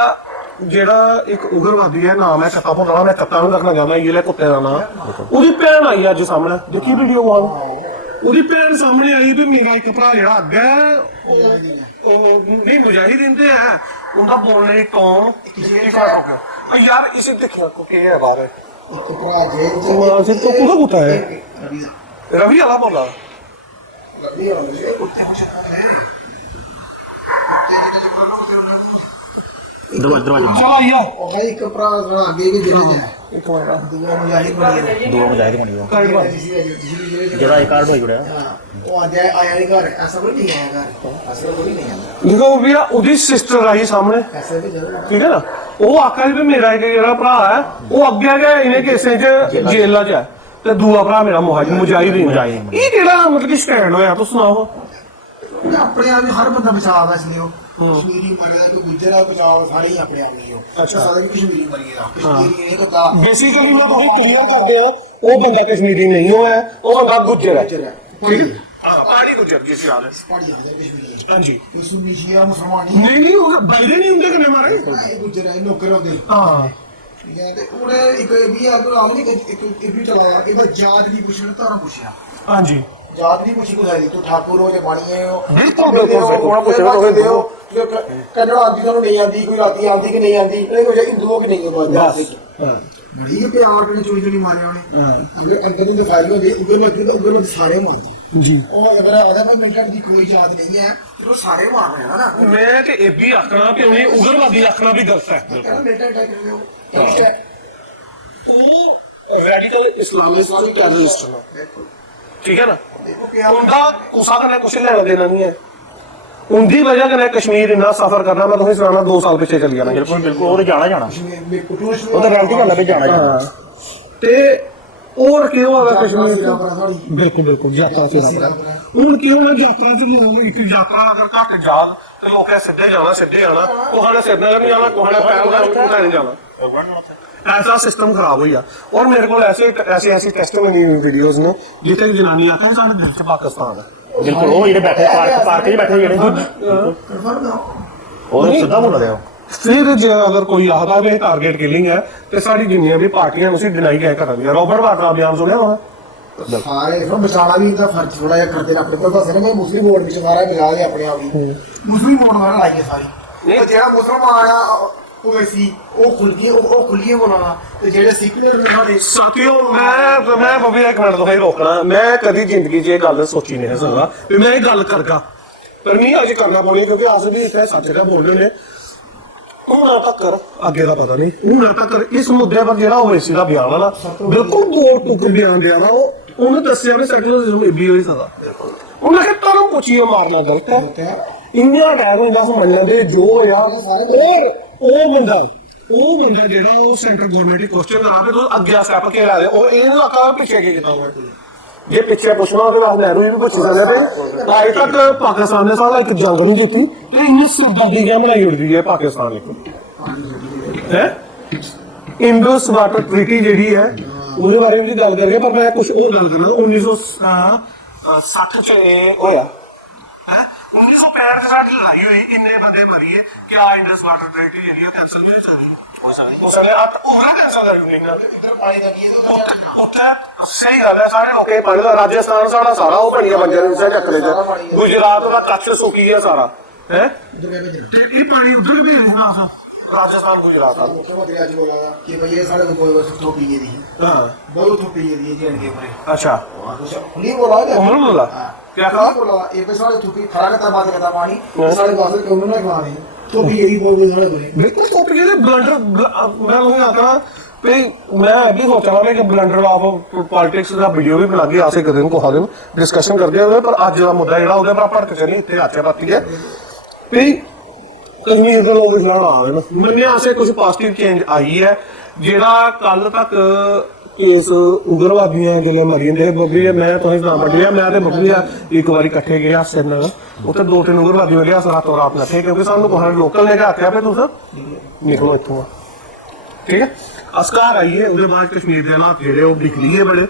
ਜਿਹੜਾ ਇੱਕ ਉਗਰਵਾਦੀ ਹੈ, ਨਾਮ ਹੈ ਚੱਤਾ ਭੁੱਲਣਾ, ਮੈਂ ਚੱਤਾ ਨੂੰ ਰੱਖਣਾ ਚਾਹੁੰਦਾ, ਇਹ ਲੈ ਕੁੱਤੇ ਦਾ ਨਾਮ। ਉਹਦੀ ਭੈਣ ਆਈ ਅੱਜ ਸਾਹਮਣੇ, ਦੇਖੀ ਵੀਡੀਓ ਆਨ। ਉਹਦੀ ਭੈਣ ਸਾਹਮਣੇ ਆਈ ਵੀ ਮੇਰਾ ਇੱਕ ਭਰਾ ਜਿਹੜਾ ਅੱਗਾ ਹੈ ਉਹ ਨਹੀਂ ਮੁਜਾਹਿਦੀਨ ਤੇ ਹੈ, ਉਹਦਾ ਬੋਲਣੇ ਦੀ ਟੋਨ ਕੀ ਫਰਕ ਹੋ ਗਿਆ ਯਾਰ। ਇਸੇ ਦੇਖਿਆ ਕੋ ਕੀ ਹੈ ਬਾਰੇ ਇੱਕ ਭਰਾ ਜੇ ਸਿਰ ਤੋਂ ਕੁਦਾ ਕੁੱਤਾ ਹੈ ਰਵੀ ਵਾਲਾ ਬੋਲਾ ਰਵੀ ਵਾਲੇ ਕੁੱਤੇ ਹੋ ਸਕਦਾ ਹੈ ਕੁੱਤੇ ਜਿਹੜੇ ਜਬਰ ਨੂੰ ਤੇ ਉਹਨਾਂ ਨੂੰ ਦਰਵਾਜ਼ਾ ਚਲ ਆਈਆ ਉਹ ਹੈ ਇੱਕ ਭਰਾ ਜਿਹੜਾ ਅੱਗੇ ਵੀ ਜਿਹੜੇ ਹੈ ਇੱਕ ਮਿੰਟ ਦੂਆ ਮੁਜਾਹਿਦ ਬਣੀ ਦੋ ਮੁਜਾਹਿਦ ਬਣੀ ਉਹ ਕਾਰਡ ਬਣ ਜਿਹੜਾ ਇਹ ਕਾਰਡ ਹੋਈ ਜੁੜਿਆ ਉਹ ਅੱਜ ਆਇਆ ਹੀ ਘਰ ਐਸਾ ਕੋਈ ਨਹੀਂ ਆਇਆ ਘਰ ਐਸਾ ਕੋਈ ਨਹੀਂ ਆਇਆ ਦੇਖੋ ਵੀ ਉਹਦੀ ਸਿਸਟਰ ਆਈ ਸਾਹਮਣੇ, ਐਸਾ ਵੀ ਜ਼ਰੂਰ ਠੀਕ ਹੈ ਨਾ। ਉਹ ਆਖਿਆ ਵੀ ਮੇਰਾ ਇੱਕ ਜਿਹੜਾ ਭਰਾ ਹੈ ਉਹ ਅੱਗੇ ਗਿਆ ਇਹਨੇ ਕੇਸਾਂ 'ਚ ਜੇਲਾਂ 'ਚ ਹੈ ਤੇ ਦੂਆ ਭਰਾ ਮੇਰਾ ਮੁਜਾਹਿਦੀਨ। ਇਹ ਕਿਹੜਾ ਮਤਲਬ ਕਿ ਸਟੈਂਡ ਹੋਇਆ ਤੁਸੀਂ ਸੁਣਾਓ। ਆਪਣੇ ਆਪ ਹੀ ਹਰ ਬੰਦਾ ਬਚਾਅ ਇਸ ਲਈ ਉਹ ਕਸ਼ਮੀਰੀ ਮਰਿਆ ਕੋਈ ਗੁਜਰਾ ਬਚਾਅ ਸਾਰੇ ਹੀ ਆਪਣੇ ਆਪ ਹੀ ਉਹ ਅੱਛਾ। ਸਾਰੇ ਵੀ ਕਸ਼ਮੀਰੀ ਮਰੀਏ ਦਾ ਕਸ਼ਮੀਰੀ ਇਹ ਤਾਂ ਬੇਸਿਕਲੀ ਮੈਂ ਤੁਹਾਨੂੰ ਕਲੀਅਰ ਕਰਦੇ ਆ, ਉਹ ਬੰਦਾ ਕਸ਼ਮੀਰੀ ਨਹੀਂ ਹੋਇਆ, ਉਹ ਬੰਦਾ ਗੁੱਜਰ ਹੈ। ਪਹਾੜੀ ਗੁੱਜਰ ਜਿਸ ਯਾਦ ਹੈ ਪਹਾੜੀ ਆ ਜਾਏ ਕਸ਼ਮੀਰੀ ਹਾਂਜੀ। ਕੋਈ ਸੁੰਨੀ ਸ਼ੀਆ ਮੁਸਲਮਾਨ ਨਹੀਂ ਨਹੀਂ ਉਹ ਬਾਈਦੇ ਨਹੀਂ ਹੁੰਦੇ ਕਿੰਨੇ ਮਾਰੇ। ਇਹ ਗੁਜਰ ਹੈ ਨੌਕਰ ਹੁੰਦੇ ਹਾਂ ਠੀਕ ਹੈ ਤੇ ਉਹਨੇ ਇੱਕ ਵੀ ਆਪ ਨਹੀਂ ਇੱਕ ਵੀ ਚਲਾਇਆ ਇਹਦਾ ਜਾਤ ਨਹੀਂ ਪੁੱਛਣਾ ਤਾਰਾ ਪੁੱਛਿਆ ਹਾਂਜੀ ਜਾਤ ਨਹੀਂ ਪੁੱਛੀ ਕੋਈ ਤੂੰ ਠਾਕੁਰ ਹੋ ਜਾਂ ਬਾਣੀਏ ਹੋ ਬਿਲਕੁਲ ਬਿਲਕੁਲ ਪੁੱਛਣਾ ਤੁਸੀਂ ਦਿਓ ਕਹਿੰਦਾ ਆਂਦੀ ਤੁਹਾਨੂੰ ਨਹੀਂ ਆਂਦੀ ਕੋਈ ਰਾਤੀ ਆਂਦੀ ਕਿ ਨਹੀਂ ਆਂਦੀ ਇਹ ਕੋਈ ਹਿੰਦੂਆਂ ਕਿ ਨਹੀਂ ਹੈ ਬਾਤ ਬੜੀ ਪਿਆਰ ਕਿਹਨੇ ਚੋਰੀ ਚੋਰੀ ਮਾਰਿਆ ਉਹਨੇ ਅਗਰ ਅੰਦਰ ਨੂੰ ਦਿਖਾਈ ਹੋਵੇ ਉਗਰ ਸਾਰੇ ਮਾਰਦੇ ਜੀ। ਉਹ ਅਗਰ ਆਦਾ ਮੈਂ ਮਿੰਟਾਂ ਦੀ ਕੋਈ ਜਾਤ ਨਹੀਂ ਹੈ ਤੇ ਉਹ ਸਾਰੇ ਮਾਰਨੇ ਆ ਨਾ ਮੈਂ ਤੇ ਇਹ ਵੀ ਆਖਣਾ ਕਿ ਉਹਨੇ ਉਗਰਵਾਦੀ ਆਖਣਾ ਵੀ ਗਲਤ ਹੈ। ਕਹਿੰਦਾ ਮਿੰਟਾਂ ਟਾਈਪ ਕਰਦੇ ਹੋ ਰੈਡੀਕਲ ਇਸਲਾਮਿਸਟ ਟੈਰਰਿਸਟ ਨਾ, ਠੀਕ ਹੈ ਨਾ। ਉਹਦਾ ਕੁਸਾ ਕਰਨਾ ਕੁਛ ਲੈਣਾ ਦੇਣਾ ਨਹੀਂ ਹੈ। ਉਹਦੀ ਵਜ੍ਹਾ ਕਰੇ ਕਸ਼ਮੀਰ ਇੰਨਾ ਸਫਰ ਕਰਨਾ, ਮੈਂ ਤੁਹਾਨੂੰ ਸੁਣਾਉਣਾ 2 ਸਾਲ ਪਿੱਛੇ ਚੱਲੀ ਜਾਣਾ। ਬਿਲਕੁਲ ਬਿਲਕੁਲ ਉਹ ਜਾਣਾ ਉਹ ਤਾਂ ਰੈਲਟੀ ਗੱਲ ਹੈ ਵੀ ਜਾਣਾ ਹਾਂ ਤੇ ਹੋਰ ਕਿਉਂ ਆਵਾ ਕਸ਼ਮੀਰ ਬਿਲਕੁਲ ਬਿਲਕੁਲ ਯਾਤਰਾ ਤੇ ਹੁਣ ਕਿਉਂ ਨਾ ਯਾਤਰਾ ਚ ਲੋਕ ਇੱਕ ਯਾਤਰਾ ਅਗਰ ਘੱਟ ਜਾਗ ਤੇ ਲੋਕਾਂ ਸਿੱਧੇ ਜਾਣਾ ਸਿੱਧੇ ਆਣਾ, ਕੋਹਾਂ ਨੇ ਸਿੱਧੇ ਨਹੀਂ ਜਾਣਾ, ਕੋਹਾਂ ਨੇ ਪੈਰ ਨਹੀਂ ਜਾਣਾ। ऐसा सिस्टम खराब हुई है। और मेरे को ऐसी टेस्टिमनी वीडियोस ने जिथे जनानी आखा साढ़े दिल च पाकिस्तान है। बिल्कुल वो ਜਿਹੜੇ ਬੈਠੇ ਪਾਰਕ 'ਚ ਬੈਠੇ ਜਿਹੜੇ ਉਹ ਸਿੱਧਾ ਬੋਲਦੇ ਆ। फिर जे अगर कोई आखदा भी टारगेट किलिंग है तो सारी जिन्नियां भी पार्टियां उसी डिनाई क्या करदियां। रॉबर्ट वाड्रा बयान सुनिया होगा ਸਾਰੇ ਫਿਰ ਬਚਾਣਾ ਵੀ ਇਹਦਾ ਫਰਜ਼ ਥੋੜਾ ਜਿਹਾ ਕਰਦੇ ਨੇ ਆਪਣੇ ਕੋਲ ਦੱਸ ਰਹੇ ਮੁਸਲਿਮ ਵੋਟ ਵਿੱਚ ਸਾਰਾ ਮਿਲਾ ਕੇ ਆਪਣੇ ਆਪ ਹੀ ਮੁਸਲਿਮ ਵੋਟ ਨਾਲ ਲਾਈਏ ਸਾਰੀ ਉਹ ਜਿਹੜਾ ਮੁਸਲਮਾਨ ਆ ਉਹ ਵੈਸੀ ਉਹ ਖੁੱਲੀਏ ਬੋਲਣਾ ਤੇ ਜਿਹੜੇ ਸਿੱਕਲਰ ਨੇ ਸਾਡੇ ਸਾਥੀਓ ਮੈਂ ਬਬੀ ਇੱਕ ਮਿੰਟ ਤੋਂ ਰੋਕਣਾ। ਮੈਂ ਕਦੀ ਜ਼ਿੰਦਗੀ 'ਚ ਇਹ ਗੱਲ ਸੋਚੀ ਨਹੀਂ ਸਕਦਾ ਵੀ ਮੈਂ ਇਹ ਗੱਲ ਕਰਗਾ, ਪਰ ਨਹੀਂ ਅੱਜ ਕਰਨਾ ਪਊਗੀ ਕਿਉਂਕਿ ਆਸ ਵੀ ਇੱਥੇ ਸੱਚ ਦਾ ਬੋਲਣੇ ਨੇ। ਹੁਣ ਤੱਕ ਅੱਗੇ ਦਾ ਪਤਾ ਨਹੀਂ, ਹੁਣ ਤੱਕ ਇਸ ਮੁੱਦੇ ਪਰ ਜਿਹੜਾ ਓਵੈਸੀ ਦਾ ਬਿਆਨ ਆ ਨਾ ਬਿਲਕੁਲ ਤੋੜ ਟੁੱਕ ਬਿਆਨ ਦਿਆ ਨਾ, ਉਹਨੇ ਦੱਸਿਆ ਵੀ ਸੈਕੂਲਰਿਜ਼ਮ ਵੀ ਹੋਈ ਸਕਦਾ। ਉਹਨੇ ਕਿ ਤੁਹਾਨੂੰ ਪੁੱਛੀਏ ਮਾਰਨਾ ਗਲਤ ਹੈ, ਇੰਨਾ ਟਾਈਮ ਹੁੰਦਾ ਸਮਝਣ ਦੇ ਜੋ ਹੋਇਆ। ਉਹ ਬੰਦਾ ਜਿਹੜਾ ਉਹ ਸੈਂਟਰ ਗਵਰਨਮੈਂਟ ਦੀ ਕੁਐਸਚਨ ਆ ਕੇ ਅੱਗੇ ਸਟੈਪ ਕੇ ਲਾ ਦੇ, ਉਹ ਇਹਨੂੰ ਆਖਾ ਪਿੱਛੇ ਕੀ ਕੀਤਾ ਹੋਇਆ। ਜੇ ਪਿੱਛੇ ਪੁੱਛਣਾ ਉਹਦੇ ਵਾਸਤੇ ਨਹਿਰੂ ਵੀ ਪੁੱਛ ਸਕਦੇ ਤੇ ਅੱਜ ਤੱਕ ਪਾਕਿਸਤਾਨ ਨੇ ਸਾਲਾ ਇੱਕ ਜੰਗ ਨਹੀਂ ਜਿੱਤੀ ਤੇ ਇੰਨੀ ਸਿੱਧੀ ਗੇਮ ਬਣਾਈ ਉੜਦੀ ਹੈ ਪਾਕਿਸਤਾਨ ਇੱਕ ਹੈ। ਇੰਡਸ ਵਾਟਰ ਟ੍ਰੀਟੀ ਜਿਹੜੀ ਹੈ ਉਹਦੇ ਬਾਰੇ ਵਿੱਚ ਗੱਲ ਕਰੀਏ, ਪਰ ਮੈਂ ਕੁਝ ਹੋਰ ਗੱਲ ਕਰਨਾ। 1960 ਚ ਹੋਇਆ ਹੈ, 1965 ਚ ਸਾਡੀ ਲੜਾਈ ਹੋਈ, ਇੰਨੇ ਬੰਦੇ ਮਰੀਏ ਕਿ ਆ ਇੰਡਸ ਵਾਟਰ ਟ੍ਰੀਟੀ ਜਿਹੜੀ ਹੈ ਕੈਂਸਲ ਨਹੀਂ ਚੱਲੀ। ਉਸ ਵੇਲੇ ਪੂਰਾ ਕੈਂਸਲ ਕਰ ਦਿੱਤਾ। ਸਹੀ ਗੱਲ ਹੈ, ਸਾਰੇ ਲੋਕੇ ਪਾਣੀ ਦਾ ਰਾਜਸਥਾਨ ਸਾਰਾ ਉਹ ਬਣੀਆਂ ਬੰਜਰ ਉਸੇ ਚੱਕਰੇ ਚ, ਗੁਜਰਾਤ ਦਾ ਕੱਛ ਸੁੱਕੀ ਗਿਆ ਸਾਰਾ ਹੈ ਤੇ ਇਹ ਪਾਣੀ ਉਧਰ ਵੀ ਹੈ ਰਾਜਸਥਾਨ ਗੁਜਰਾਤ ਦਾ। ਕਿ ਭਈ ਇਹ ਸਾਡੇ ਕੋਲ ਬਸ ਟੋਪੀ ਗਈ ਦੀ ਹਾਂ ਬਹੁਤ ਟੋਪੀ ਗਈ ਦੀ ਜੀ ਅਣਕੇ ਪਰੇ ਅੱਛਾ ਨਹੀਂ ਬੋਲਾ ਜਾ ਉਮਰ ਬੋਲਾ क्या कहा बोला एक पे सारे टोपी खड़ा करता बात करता पानी सारे बात के उन्होंने खवा दी टोपी गई बोल बोले बोले बिल्कुल टोपी के ब्लंडर मैं लोग आता पे मैं भी सोचा मैं कि ब्लंडर ऑफ पॉलिटिक्स ਦਾ ਵੀਡੀਓ ਵੀ ਬਣਾ ਕੇ ਆਸੇ ਇੱਕ ਦਿਨ ਕੋਹਾ ਦਿਨ ਡਿਸਕਸ਼ਨ ਕਰਦੇ ਹੋਏ, ਪਰ ਅੱਜ ਦਾ ਮੁੱਦਾ ਜਿਹੜਾ ਉਹਦੇ ਪਰ ਭੜਕ ਚੱਲੀ ਇੱਥੇ ਆਚਾ ਪਾਤੀ ਹੈ ਤੇ ਕਸ਼ਮੀਰ ਦੇ ਲੋਕ ਇਸਲਾਮ ਆ ਰਹੇ ਨੇ। ਮੰਨਿਆ ਆਸੇ ਕੁਝ ਪੋਜ਼ਿਟਿਵ ਚੇਂਜ ਆਈ ਹੈ। ਜਿਹੜਾ ਕੱਲ ਤੱਕ ਕੇਸ ਉਗਰਵਾਦੀਆਂ ਜਿਹੜੇ ਮਰੀ ਜਾਂਦੇ ਬੱਬੀ, ਮੈਂ ਤੁਸੀਂ ਨਾ ਬੜਿਆ ਮੈਂ ਤੇ ਬੱਬੀ ਇੱਕ ਵਾਰੀ ਇਕੱਠੇ ਗਏ ਆ ਸਿਰਨਗਰ, ਉੱਥੇ 2-3 ਉਗਰਵਾਦੀ ਮਿਲੇ ਰਾਤੋਂ ਰਾਤ ਨੱਠੇ ਕਿਉਂਕਿ ਸਾਨੂੰ ਕੋਹਾਂ ਲੋਕਲ ਨੇ ਆਖਿਆ ਵੀ ਤੁਸੀਂ ਨਿਕਲੋ ਇੱਥੋਂ, ਠੀਕ ਹੈ। ਅਸਕਾਰ ਆਈ ਹੈ ਉਹਦੇ ਬਾਅਦ ਕਸ਼ਮੀਰ ਦੇ ਹਾਲਾਤ ਜਿਹੜੇ ਉਹ ਨਿਕਲੀਏ ਬੜੇ।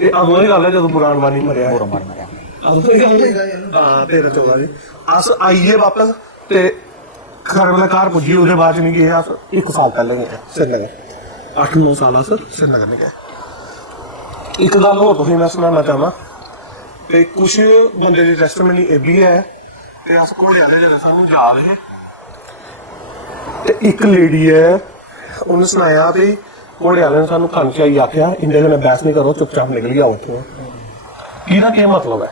ਇਹ ਅਗੋਂ ਹੀ ਗੱਲ ਹੈ ਜਦੋਂ ਬੁਰਾਨਵਾਨੀ ਮਰਿਆ ਹਾਂ 13-14 ਜੀ ਅਸ ਆਈਏ ਵਾਪਸ ਤੇ घर वाला कार पुजी ਉਹਦੇ ਬਾਅਦ ਚ ਨਹੀਂ ਗਏ ਆ 1 ਸਾਲ ਪਹਿਲਾਂ ਗਏ श्रीनगर 8-9 ਸਾਲ ਸਰ श्रीनगर ਨਹੀਂ ਗਏ ਇੱਕ ਗੱਲ ਹੋਰ ਤੁਸੀਂ ਮੈਂ ਸੁਣਾਉਣਾ ਚਾਹਾਂ ਤੇ ਕੁਝ ਬੰਦੇ ਦੀ ਟੈਸਟਮਨੀ ਇਹ ਵੀ ਹੈ ਤੇ ਅਸ ਘੋੜੇ ਵਾਲੇ ਜਿਹੜੇ ਸਾਨੂੰ ਯਾਦ ਹੈ ਤੇ ਇੱਕ ਲੇਡੀ ਹੈ ਉਹਨੇ ਸੁਣਾਇਆ ਵੀ ਘੋੜੇ ਵਾਲੇ ਨੇ ਸਾਨੂੰ ਖਾਣ ਚਾਹੀ ਆਖਿਆ ਇੰਦੇ ਨਾਲ ਬਹਿਸ ਨਹੀਂ ਕਰੋ ਚੁੱਪਚਾਪ ਨਿਕਲ ਜਾਓ ਇੱਥੋਂ ਇਹਦਾ ਕੀ ਮਤਲਬ ਹੈ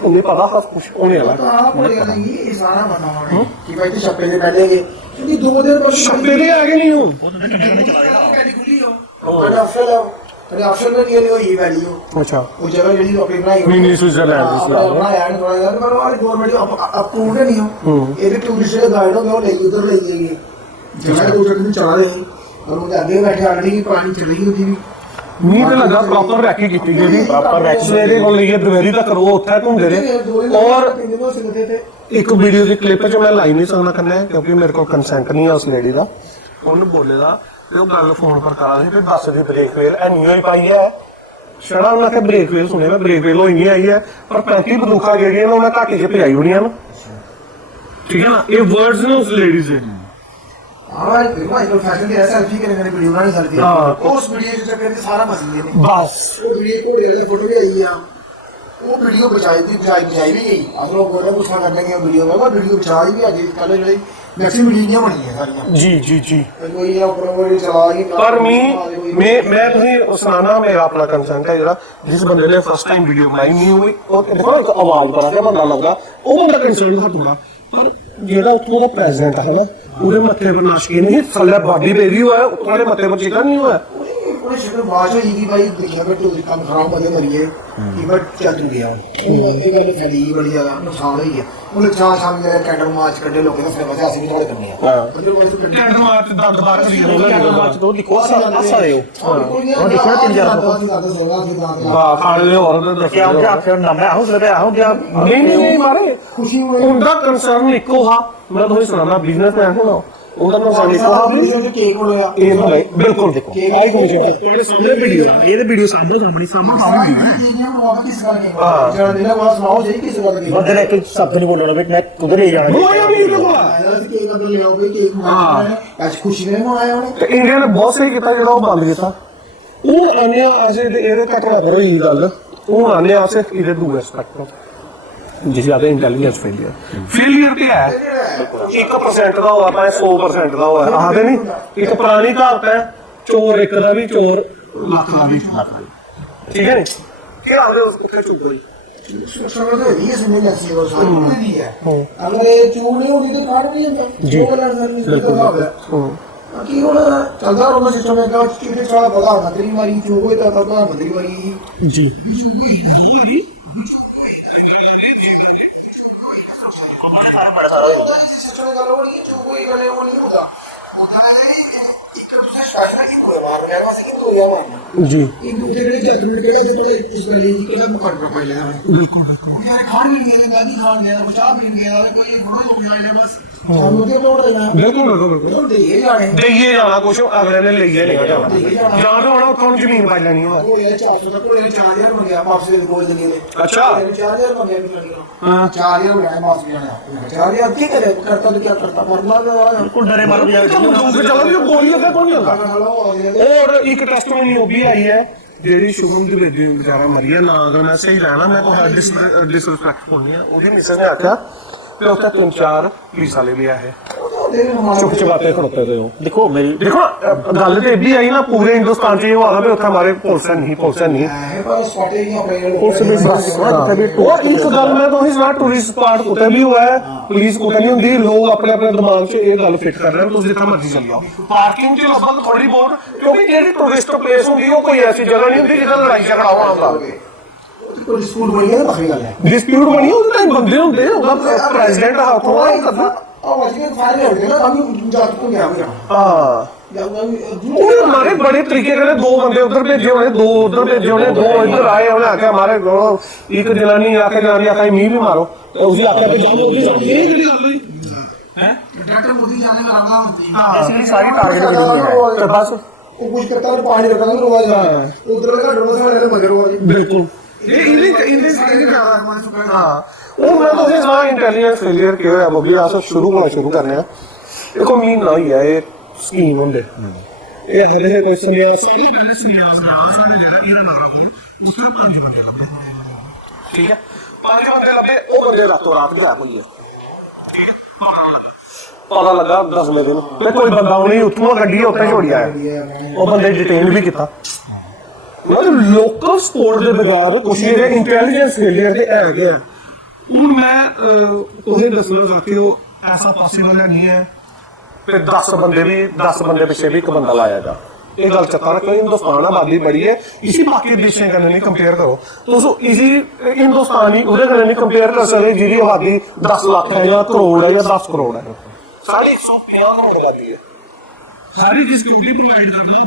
उन्हें पता था कुछ होने वाला ये सारा बना है कि भाई तो छप्पे से पहले गए क्योंकि 2 दिन पर छप्पे से आगे नहीं हूं पहले खुली हो पहले ऑप्शन में ये हो ये वैली हो अच्छा वो जगह ਜਿਹੜੀ ਲੋਕੀ ਬਣਾਈ नहीं नहीं स्विट्जरलैंड ਆਪਣਾ ਐਂਡ ਥੋੜਾ ਜਿਹਾ ਪਰ ਉਹ ਗਵਰਨਮੈਂਟ ਅਪਰੂਵਡ ਨਹੀਂ ਹੋ ਇਹਦੇ ਟੂਰਿਸਟ ਦੇ ਗਾਈਡ ਹੋ ਉਹ ਲਈ ਉਧਰ ਲਈ ਜਾਈਏ ਜਿਹੜਾ ਟੂਰਿਸਟ ਨੂੰ ਚਲਾ ਰਹੇ और मुझे आगे बैठे ऑलरेडी पानी चल रही होती थी ਨੀ ਤੇ ਲੱਗਾ ਪ੍ਰੋਪਰ ਰੈਕੀ ਕੀਤੀ ਗਈ ਜੀ ਪ੍ਰੋਪਰ ਰੈਕ ਸਵੇਰੇ ਕੋਲ ਲਈਏ ਦੁਪਹਿਰੀ ਤੱਕ ਉਹ ਉੱਥੇ ਘੁੰਮਦੇ ਰਹੇ ਔਰ ਇੱਕ ਵੀਡੀਓ ਦੀ ਕਲਿੱਪ ਚ ਮੈਂ ਲਾਈ ਨਹੀਂ ਸਕਦਾ ਕਰਨਾ ਕਿਉਂਕਿ ਮੇਰੇ ਕੋਲ ਕੰਸੈਂਟ ਨਹੀਂ ਹੈ ਉਸ ਲੇਡੀ ਦਾ ਉਹਨੂੰ ਬੋਲੇਦਾ ਤੇ ਉਹ ਗੱਲ ਫੋਨ ਪਰ ਕਰਾ ਰਹੀ ਤੇ ਬੱਸ ਦੀ ਬ੍ਰੇਕ ਵੇਲ ਐਨੀ ਹੋਈ ਪਾਈ ਹੈ ਛੜਾ ਉਹਨਾਂ ਕੇ ਬ੍ਰੇਕ ਵੇਲ ਸੁਣਿਆ ਬ੍ਰੇਕ ਵੇਲ ਹੋਈ ਨਹੀਂ ਆਈ ਹੈ ਪਰ 35 ਬੰਦੂਕਾਂ ਜਿਹੜੀਆਂ ਨੇ ਉਹਨਾਂ ਘਾਟੀ 'ਚ ਭਜਾਈ ਹੋਣੀਆਂ ਨੇ ਠੀਕ ਹੈ ਨਾ ਇਹ ਵਰਡਸ ਨੇ ਉਸ ਲੇਡੀ ਦੇ हाँ इसको फैशन के ऐसा सेल्फी करने वाली वीडियो बनानी चलती है हाँ। उस वीडियो के चक्कर में सारा फंस गए ने बस वो वीडियो को वाले फोटो भी आई है वो वीडियो बचाई भी गई आप लोग बोल रहे गुस्सा करने की वीडियो में वो वीडियो बचाई भी आज कल जो मैक्सिमम वीडियो बनी है सारी जी कोई ऊपर वो चला ही पर मैं तुम्हें सुनाना मेरा अपना कंसर्न है जरा जिस बंदे ने फर्स्ट टाइम वीडियो बनाई नहीं हुई और देखो एक आवाज बना के बंदा लगदा वो बंदा कंसर्न था थोड़ा पर ਜਿਹੜਾ ਉੱਥੋਂ ਦਾ ਪ੍ਰੈਜ਼ੀਡੈਂਟ ਹੈ ਨਾ ਉਹਦੇ ਮੱਥੇ ਪਰ ਨਾਸ਼ਕੀ ਨਹੀਂ ਥੱਲੇ ਬਾਡੀ ਬੇਰੀ ਹੋਇਆ ਉੱਥੇ ਮੱਥੇ ਪਰ ਚਿਕਨ ਨਹੀਂ ਹੋਇਆ ਉਹਨੇ ਸ਼ਕਲ ਬਾਅਦ ਹੋਈ ਕਿ ਭਾਈ ਦੇਖਿਆ ਕਿ ਤੁਸੀਂ ਕੰਮ ਖਰਾਬ ਬੰਦੇ ਮਰੀਏ ਕਿ ਬਟ ਚੱਲ ਗਿਆ ਇਹ ਗੱਲ ਫੈਲੀ ਬੜੀ ਜ਼ਿਆਦਾ ਨੁਕਸਾਨ ਹੋਈ ਹੈ ਉਹਨੇ ਚਾਹ ਸ਼ਾਮ ਦੇ ਕੈਂਡਲ ਮਾਰਚ ਕੱਢੇ ਲੋਕਾਂ ਨੇ ਫਿਰ ਵਜਾ ਅਸੀਂ ਵੀ ਥੋੜੇ ਕਰਨੇ ਆ ਕੈਂਡਲ ਮਾਰਚ ਦੰਦ ਬਾਹਰ ਕਰੀ ਕੈਂਡਲ ਮਾਰਚ ਤੋਂ ਲਿਖੋ ਅਸਾ ਦਿਓ ਉਹ ਲਿਖਿਆ 3000 ਹਾਂ ਖਾਲੇ ਹੋਰ ਦੇ ਦੱਸਿਆ ਉਹ ਆਖਿਆ ਨੰਬਰ ਆਹੋ ਸਲੇ ਆਹੋ ਗਿਆ ਨਹੀਂ ਮਾਰੇ ਖੁਸ਼ੀ ਹੋਈ ਉਹਦਾ ਕੰਸਰਨ ਇੱਕੋ ਹਾਂ ਮੈਂ ਤੁਹਾਨੂੰ ਸੁਣਾਉਣਾ ਬਿਜ਼ਨਸਮੈਨ ਹਾਂ ਉਹਦਾ ਕੰਸਰਨ ਇੱਕੋ ਹਾਂ ਕੇਕ ਹੋਇਆ ਇਹ ਨਹੀਂ ਬਿਲਕੁਲ ਦੇਖੋ ਆਈ ਕੋਈ ਤੁਹਾਡੇ ਸਾਹਮਣੇ ਵੀਡੀਓ ਇਹਦੇ ਵੀਡੀਓ ਸਾਹਮਣੇ ਸਾਹਮਣੇ ਹਾਂ ਜਿਹੜਾ ਦੇਣਾ ਵਾਲਾ ਸੁਣਾਓ ਜੀ ਕਿਸ ਗੱਲ ਦੀ ਬੰਦੇ ਨੇ ਇੱਕ ਸ਼ਬਦ ਨਹੀਂ ਬੋਲਣਾ ਵੀ ਮੈਂ ਉਧਰ ਲੈ ਜਾਣਾ ਹੋਇਆ ਨਹੀਂ ਦੇਖੋ ਕੇਕ ਅੰਦਰ ਲਿਆਓ ਬਈ ਕੇਕ ਮੰਗਾਇਆ ਅੱਜ ਖੁਸ਼ੀ ਨੇ ਮੰਗਾਇਆ ਉਹਨੇ ਤੇ ਇੰਡੀਆ ਨੇ ਬਹੁਤ ਸਹੀ ਕੀਤਾ ਜਿਹੜਾ ਉਹ ਬੰਦ ਕੀਤਾ ਉਹ ਆਨਿਆ ਅਸੇ ਇਹਦੇ ਘਟਨਾ ਕਰੋ ਇਹ ਗੱਲ ਉਹ ਆਨਿਆ ਅਸੇ ਇਹਦੇ ਦੂ ਐਸਪੈਕਟ ਜਿਸ ਜ਼ਿਆਦਾ ਇੰਟੈਲੀਜੈਂਸ ਫੇਲਿਅਰ ਤੇ ਹੈ 1% ਦਾ ਹੋਇਆ ਭਾਵੇਂ 100% ਦਾ ਹੋਇਆ ਆਖਦੇ ਨਹੀਂ ਇੱਕ ਪੁਰਾਣੀ ਕਹਾਵਤ ਹੈ ਚੋਰ ਇੱਕ ਦਾ ਵੀ ਚੋਰ ਲੱਖ ਦਾ ਵੀ ਠੀਕ ਹੈ ਨੀ ਕੀ ਆਖਦੇ ਉਸ ਉੱਥੇ ਚੁੱਪ ਗਈ ਸਮਝ ਲਓ ਇਹ ਸੁਣਨੇ ਲੱਗੀ ਉਹ ਸਾਰੀ ਨਹੀਂ ਹੈ ਅਗਰ ਇਹ ਚੂੜ ਨਹੀਂ ਹੁੰਦੀ ਤਾਂ ਕਾੜ ਨਹੀਂ ਹੁੰਦਾ ਜੀ ਬਿਲਕੁਲ ਕੀ ਹੁਣ ਚੱਲਦਾ ਰੋਣਾ ਸਿਸਟਮ ਹੈ ਕਿ ਕਿਤੇ ਸਾਲਾ ਬਗਾ ਮੰਦਰੀ ਮਾਰੀ ਚੂੜ ਹੋਏ ਤਾਂ ਤਾਂ ਮੰਦਰੀ ਮਾਰੀ ਜੀ जी एक दूसरे के जत्रू केड़ा जो इस वाली केड़ा मुकदमा पहले बिल्कुल बिल्कुल यार खान नहीं गया गाली खान गया कुछ आप नहीं गया कोई बड़ा हो गया बस चालू के मोड़ देना बिल्कुल दे ये जाने देइए जाना कुछ अगले ने लइए नहीं जाना जान होना उठों जमीन पाई लेनी है वो ये 400 का कोई 4000 हो गया वापस रोज देने ने अच्छा 4000 हो गया हां 4000 हो गया वापस जाना 4000 की करे करता तो क्या करता मरना बिल्कुल डरे मारो यार चलो जो गोली अगर कौन नहीं होगा और एक टेस्टमनी वो भी आई है ਜਿਹੜੀ ਸ਼ੁਭਮ ਦੀ ਬੇਬੀ ਵਿਚਾਰਾ ਮਰੀ ਹੈ ਨਾ ਅਗਰ ਮੈਂ ਸਹੀ ਰਹਿਣਾ ਮੈਂ ਤਾਂ ਡਿਸਰਿਸਪੈਕਟ ਹੋਣੀ ਹੈ ਉਹਦੀ ਮਿਸਸ ਨੇ ਆਖਿਆ ਤੇ ਉੱਥੇ 3-4 ਪੁਲਿਸ ਵਾਲੇ ਵੀ ਆਏ ਚੁੱਪ ਚੁਪਾਤੇ ਖੜੋਤੇ ਤੇ ਉਹ ਦੇਖੋ ਮੇਰੀ ਦੇਖੋ ਗੱਲ ਤੇ ਇੱਦੀ ਆਈ ਨਾ ਪੂਰੇ ਹਿੰਦੁਸਤਾਨ ਚ ਇਹ ਹੋਇਆ ਵੀ ਉੱਥੇ ਹਮਾਰੇ ਪੁਲਿਸ ਨਹੀਂ पर स्पॉटे ही अपने पुलिस भी और एक गल मैं तो सुना टूरिस्ट स्पॉट कुते भी हुआ है पुलिस कुते नहीं होंगी लोग अपने अपने दिमाग से ये गल फिट कर रहे हैं तुम जितना मर्जी चल जाओ पार्किंग च लगभग थोड़ी बहुत क्योंकि जेडी टूरिस्ट प्लेस होंगी वो कोई ऐसी जगह नहीं होंगी जिधर लड़ाई झगड़ा होना होगा कोई स्कूल बनी है बखरी गल है डिस्प्यूट बनी उस टाइम बंदे होंगे ਉਹਦਾ प्रेसिडेंट हाथों आ करदा और आज के फायर हो गए ना हम जात को गया हुआ हां ਉਹ हमारे बड़े तरीके के दो बंदे उधर भेजे होने दो उधर भेजे होने दो इधर आए होने आके हमारे एक जनानी आके आके मी भी मारो उसी आके पे जाओ उसी ये केड़ी गल हुई हैं डाक्टर मोदी जाने लगा होती है ऐसी सारी टारगेट बनी है तो बस वो कुछ करता है पानी रखता है रोज उधर का डरो से वाले मगर रोज बिल्कुल ये इन्हें ज्यादा हां ਉਹ ਮੈਂ ਤੁਸੀਂ ਸਾਰਾ ਇੰਟੈਲੀਜੈਂਸ ਫੇਲਿਅਰ ਕਿਉਂ ਹੋਇਆ ਬੱਬੀ ਆਸ ਸ਼ੁਰੂ ਕਰਨੇ ਆ ਇਹ ਕੋਈ ਮੀਨ ਨਾ ਹੀ ਹੈ ਇਹ ਸਕੀਮ ਹੁੰਦੇ ਇਹ ਹਲੇ ਕੋਈ ਸੰਨਿਆਸ ਨਹੀਂ ਪਹਿਲੇ ਸੰਨਿਆਸ ਦਾ ਸਾਡੇ ਜਿਹੜਾ ਇਹਦਾ ਨਾਮ ਹੈ ਦੂਸਰੇ 5 ਬੰਦੇ ਲੱਭੇ ਠੀਕ ਹੈ 5 ਬੰਦੇ ਲੱਭੇ ਉਹ ਬੰਦੇ ਰਾਤੋਂ ਰਾਤ ਗਾਇਬ ਹੋਈ ਹੈ ਠੀਕ ਹੈ ਪਤਾ ਲੱਗਾ 10ਵੇਂ ਦਿਨ ਤੇ ਕੋਈ ਬੰਦਾ ਉਹਨੇ ਉੱਥੋਂ ਗੱਡੀ ਉੱਤੇ ਛੋੜਿਆ ਉਹ ਬੰਦੇ ਡਿਟੇਨ ਵੀ ਕੀਤਾ ਮਤਲਬ ਲੋਕਲ ਸਪੋਰਟ ਦੇ ਬਗੈਰ ਕੁਛ ਇਹਦੇ ਇੰਟੈਲੀਜੈਂਸ ਫੇਲਿਅਰ ਦੇ ਹੈਗੇ ਆ ਹੁਣ ਮੈਂ ਉਹਦੇ ਦੱਸਣਾ ਚਾਹਤੀ ਉਹ ਐਸਾ ਪੋਸੀਬਲ ਨਹੀਂ ਹੈ ਤੇ 10 ਬੰਦੇ ਪਿੱਛੇ ਵੀ ਇੱਕ ਬੰਦਾ ਲਾਇਆ ਜਾ ਇਹ ਗੱਲ ਚੱਕਰ है हिंदुस्तान आबादी बड़ी है इसी बाकी देशों कन्नै नहीं कंपेयर करो तुस इसी हिंदुस्तानी उहदे कन्नै नहीं कंपेयर कर सकदे जिहदी आबादी 10 लाख है या करोड़ है या 10 करोड़ है साढ़े 150 करोड़ आबादी है सारी जी सिक्योरिटी प्रोवाइड करना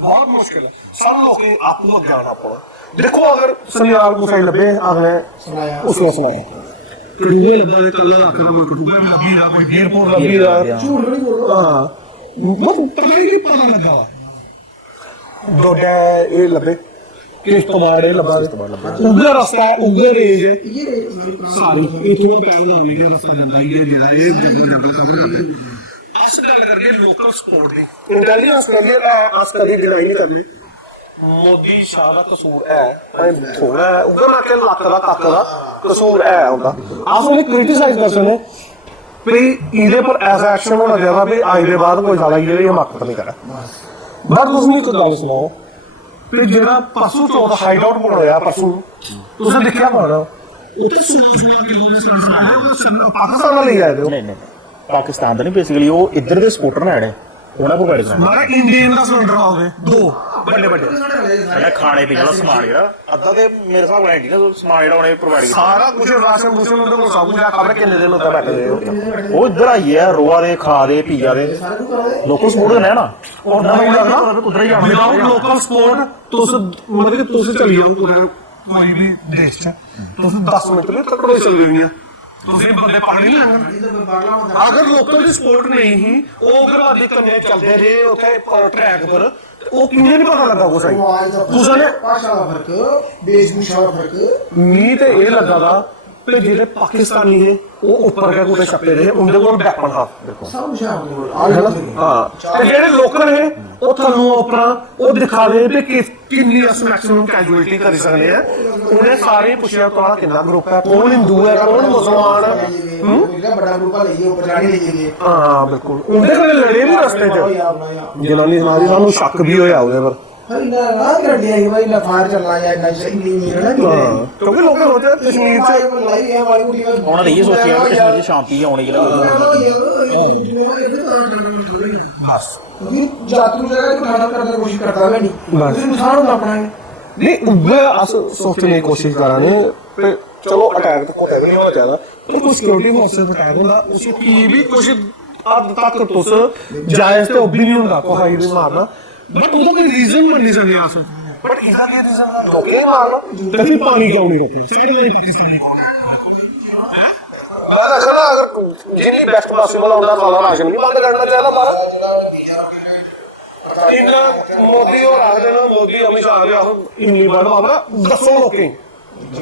बहुत मुश्किल है सब लोग आपको लग जाना पड़ा देखो अगर सनियाल को सही लगे अगले उसने सुनाया कठुआ लब्बा दे कल आखदा कोई कठुआ भी लब्बी रहा कोई गिरपुर लब्बी रहा झूठ नहीं बोल रहा हां पता लगा डोडा ये लबे किश्तवाड़ ये लबा उधर रास्ता है उधर रेंज है सारी इथों पहलगाम का रास्ता जाता है जेड़ा ये जंगल कवर करते अस गल करके लोकल सपोर्ट दी इंटेलिजेंस करके अस कभी डिनाई नहीं करनी मोदी शाह का कसूर है थोड़ा उधर आके लक का तक का कसूर है उनका अस उन्हें क्रिटिसाइज कर सकते भी ਇਹਦੇ पर ऐसा एक्शन होना चाहिए भी आज ਦੇ ਬਾਅਦ ਕੋਈ ਸਾਲਾ ਇਹ ਹਿਮਾਕਤ ਨਹੀਂ ਕਰੇ ਬਟ ਤੁਸੀਂ ਇੱਕ ਗੱਲ ਸੁਣੋ ਵੀ ਜਿਹੜਾ ਪਰਸੋਂ ਚੌਥ ਹਾਈਡ ਆਊਟ ਬਣਾਇਆ ਪਰਸੋਂ ਤੁਸੀਂ ਦੇਖਿਆ ਹੋਣਾ ਉੱਥੇ 16 ਕਿਲੋਮੀਟਰ ਪਾਕਿਸਤਾਨ ਨਾਲ ਲਈ ਆਏ ਹੋ ਨਹੀਂ ਪਾਕਿਸਤਾਨ ਦਾ ਨਹੀਂ ਬੇਸਿਕਲੀ ਉਹ ਇੱਧਰ ਦੇ ਸਪੋਰਟਰ ਨੇ ਆੜੇ ਉਹਨਾਂ ਪ੍ਰੋਵਾਈਡ ਕਰਨਾ ਮੈਂ ਇੰਡੀਅਨ ਦਾ ਸਿਲੰਡਰ ਆਵੇ ਦੋ ਵੱਡੇ ਸਾਡਾ ਖਾਣੇ ਪੀਣ ਵਾਲਾ ਸਮਾਨ ਜਿਹੜਾ ਅੱਧਾ ਤੇ ਮੇਰੇ ਹਿਸਾਬ ਨਾਲ ਇੰਡੀਆ ਦਾ ਸਮਾਨ ਜਿਹੜਾ ਉਹਨੇ ਪ੍ਰੋਵਾਈਡ ਕੀਤਾ ਸਾਰਾ ਕੁਝ ਰਾਸ਼ਨ ਰੂਸ਼ਨ ਉਹਦੇ ਕੋਲ ਸਭ ਕੁਝ ਆ ਖਬਰ ਕਿੰਨੇ ਦਿਨ ਉੱਤੇ ਬੈਠੇ ਹੋ ਉਹ ਇੱਧਰ ਆਈ ਹੈ ਰੋਆ ਦੇ ਖਾ ਦੇ ਪੀਆ ਦੇ ਲੋਕਲ ਸਪੋਰਟ ਦੇ ਨਾ ਉਹ ਨਹੀਂ ਲੱਗਦਾ ਉਧਰ ਹੀ ਆਉਣਾ ਲੋਕਲ ਸਪੋਰਟ ਮਤਲਬ ਕਿ ਤੁਸੀਂ ਚਲੀ ਜਾਓ ਕੋਈ ਵੀ ਦੇਸ਼ ਚ ਤੁਸੀਂ 10 ਮਿੰਟ ਲਈ ਤੱਕ ਚੱਲ ਜਾਣੀਆਂ ਤੁਸੀਂ ਬੰਦੇ ਪਕੜ ਨਹੀਂ ਲੈਣਾ ਅਗਰ ਲੋਕਲ ਦੀ ਸਪੋਰਟ ਨਹੀਂ ਹੀ ਉਹ ਘਰਾਂ ਦੇ ਕੰਨੇ ਚੱਲਦੇ ਰਹੇ ਉੱਥੇ ਟਰੈਕ ਪਰ ਉਹ ਕਿੰਨੇ ਨਹੀਂ ਪਤਾ ਲੱਗਾ ਕੁਛ ਤੁਸੀਂ ਨੇ ਭਾਸ਼ਾ ਦਾ ਫਰਕ ਦੇਸ਼ ਭੂਸ਼ਾ ਦਾ ਫਰਕ ਮੀਂਹ ਤੇ ਇਹ ਲੱਗਾ ਦਾ ਤੇ ਜਿਹੜੇ ਪਾਕਿਸਤਾਨੀ ਨੇ ਉਹ ਉੱਪਰ ਕੇ ਕੋਲੇ ਛੱਪੇ ਰਹੇ ਉਹਦੇ ਕੋਲ ਵੈਪਨ ਹਾਂ ਦੇਖੋ ਸਭ ਸ਼ਾਹ ਹਾਂ ਤੇ ਜਿਹੜੇ ਲੋਕਲ ਨੇ ਉਹ ਤੁਹਾਨੂੰ ਉਪਰਾਂ ਉਹ ਦਿਖਾ ਦੇ ਵੀ ਕਿੰਨੀ ਅਸ ਮੈਕਸਿਮਮ ਕੈਜੂਅਲਟੀ ਕਰ ਸਕਦੇ ਆ ਉਹਨੇ ਸਾਰੇ ਪੁੱਛਿਆ ਤੁਹਾਡਾ ਕਿੰਨਾ ਗਰੁੱਪ ਹੈ ਕੌਣ ਹਿੰਦੂ ਹੈ ਕੌਣ ਮੁਸਲਮਾਨ ਹੈ ਜਿਹੜਾ ਵੱਡਾ ਗਰੁੱਪ ਆ ਲਈਏ ਉੱਪਰ ਜਾਣੀ ਲਈਏ ਹਾਂ ਬਿਲਕੁਲ ਉਹਦੇ ਕੋਲ ਲੜੇ ਵੀ ਰਸਤੇ 'ਚ ਜਨਾਨੀ ਸੁਣਾਦੀ ਸਾਨੂੰ ਸ਼ੱਕ ਵੀ ਹੋਇਆ ਉਹਦੇ ਪਰ ਹਰ ਨਾ ਕਰਦੀ ਹੈ ਭਾਈ ਲਫਾਰ ਚੱਲਣਾ ਜਾਂ ਇੰਨਾ ਸਹੀ ਨਹੀਂ ਹੈ ਨਾ ਕਿਉਂਕਿ ਲੋਕਾਂ ਨੂੰ ਸੋਚਿਆ ਕਸ਼ਮੀਰ 'ਚ ਲਾਈ ਹੈ ਵਾਲੀ ਕੁੜੀ ਉਹਨਾਂ ਨੇ ਇਹ ਸੋਚਿਆ ਕਿ ਕਸ਼ਮੀਰ 'ਚ ਸ਼ਾਂਤੀ ਆਉਣੀ ਜਿਹੜਾ ਜਾਤਰੂ ਜਗ੍ਹਾ ਤੇ ਖਾਣਾ ਕਰਨ ਦੀ ਕੋਸ਼ਿਸ਼ ਕਰਦਾ ਹੈ ਨਹੀਂ ਤੁਸੀਂ ਨੁਕਸਾਨ ਹੁੰਦਾ ਆਪਣਾ ਨਹੀਂ ਉਹ ਅਸ ਸੋਚਣ ਦੀ ਕੋਸ਼ਿਸ਼ ਕਰਾਂਗੇ ਤੇ ਚਲੋ ਅਟੈਕ ਤਾਂ ਕੋਈ ਨਹੀਂ ਹੋਣਾ ਚਾਹੀਦਾ ਪਰ ਕੋਈ ਸਿਕਿਉਰਿਟੀ ਫੋਰਸਿਸ ਅਟੈਕ ਹੁੰਦਾ ਉਸ ਕੀ ਵੀ ਕੁਝ ਹੱਦ ਤੱਕ ਤੁਸ ਜਾਇਜ਼ ਤੇ ਉਹ ਵੀ ਨਹੀਂ ਹੁੰਦਾ ਕੋਈ ਹਾਈ ਵੀ ਮਾਰਨਾ ਬਟ ਉਹਦਾ ਕੋਈ ਰੀਜ਼ਨ ਮੰਨੀ ਸਕਦੇ ਆਸ ਬਟ ਇਹਦਾ ਕੀ ਰੀਜ਼ਨ ਹੈ ਲੋਕੇ ਮਾਰਨਾ ਤੇ ਫਿਰ ਪਾਣੀ ਕਿਉਂ ਨਹੀਂ ਰੋਕੇ ਸਾਈਡ ਵਾਲੀ ਪਾਕਿਸਤਾਨੀ ਮੈਂ ਰੱਖਣਾ ਅਗਰ ਜਿੰਨੀ ਬੈਸਟ ਪੋਸੀਬਲ ਹੁੰਦਾ ਸਾਲਾ ਰਾਸ਼ਨ ਨਹੀਂ ਬੰਦ ਕਰਨਾ ਚਾਹੀਦਾ ਮਾਰਾ ਇਹਨਾਂ ਮੋਦੀ ਹੋਰ ਆ ਦੇਣਾ ਮੋਦੀ ਅਮਿਤ ਸ਼ਾਹ ਦੇ ਆਹੋ ਇੰਨੀ ਬੜ ਮਾਮਲਾ ਦੱਸੋ ਲੋਕੀ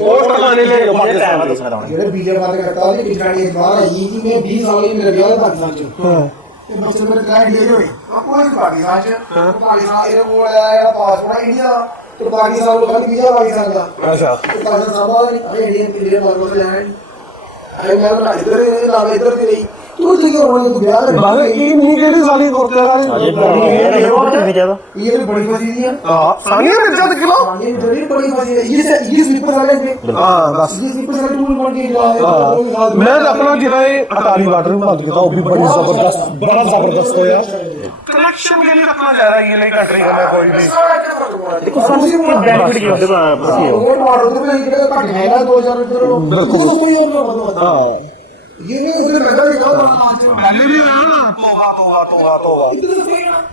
ਉਹ ਟਰਮਾਨੇ ਲੈ ਲੋ ਪਾਕਿਸਤਾਨ ਦਾ ਜਿਹੜੇ ਵੀਜ਼ਾ ਬੰਦ ਕਰਤਾ ਉਹਦੀ ਕਿਸਾਨੀ ਬਾਹਰ ਆਈ ਕਿ ਮੈਂ 20 ਸਾਲ ਹੀ ਮੇਰੇ ਵਿਆਹ ਦੇ ਪਾਕਿਸਤਾਨ ਚ ਤੇ ਬੱਚੇ ਮੇਰੇ ਕਲਾਇੰਟ ਗਏ ਹੋਏ ਆ ਕੋਈ ਪਾਕਿਸਤਾਨ ਚ ਪਾਕਿਸਤਾਨ ਇਹਦੇ ਕੋਲ ਆਇਆ ਜਿਹੜਾ ਪਾਸਪੋਰਟ ਇੰਡੀਆ ਤੇ ਪਾਕਿਸਤਾਨ ਕੋਲ ਵੀਜ਼ਾ ਪਾਕਿਸਤਾਨ ਦਾ ਅੱਛਾ ਤੇ ਪਾਕਿਸਤਾਨ ਸਾਹਮਣੇ ਨਹੀਂ ਅਰੇ ਇੰਡੀਅਨ ਵੀਜ਼ਾ ਪਾਸਪੋਰਟ ਲੈਣਾ ਨਹੀਂ ਮੈਂ ਨਾ ਇਧਰ ਲਾਵੇ ਇਧਰ ਤੇ ਨਹੀਂ ਤੂੰ ਠੀਕ ਹੋ ਤੂੰ ਵਿਆਹ ਕਰ ਬਾਰੇ ਇਹ ਨਹੀਂ ਕਿਹੜੀ ਸਾਲੀ ਗੁਰਤੇ ਵਾਲੀ ये बड़ी फसी है हां सानिया मिर्जा तो किलो ये जरूर बड़ी फसी है ये स्लीपर वाले पे हां बस ये स्लीपर वाले टूल बन के मैं अपना ਜਿਹੜਾ ਇਹ ਅਟਾਰੀ ਵਾਟਰ ਨੂੰ ਬੰਦ ਕੀਤਾ ਉਹ ਵੀ ਬੜੀ ਜ਼ਬਰਦਸਤ ਬੜਾ ਜ਼ਬਰਦਸਤ ਹੋਇਆ कनेक्शन के लिए रखना जा रहा है ये नई कंट्री का मैं कोई भी ਦੇਖੋ ਸਾਨੂੰ ਕੀ ਬੈਨੀਫਿਟ ਕੀ ਹੁੰਦੇ वो मॉडल तो ये घट है ना 2000 इधर बिल्कुल हां ये नहीं उधर लगा दिखा पहले भी आया ना तोबा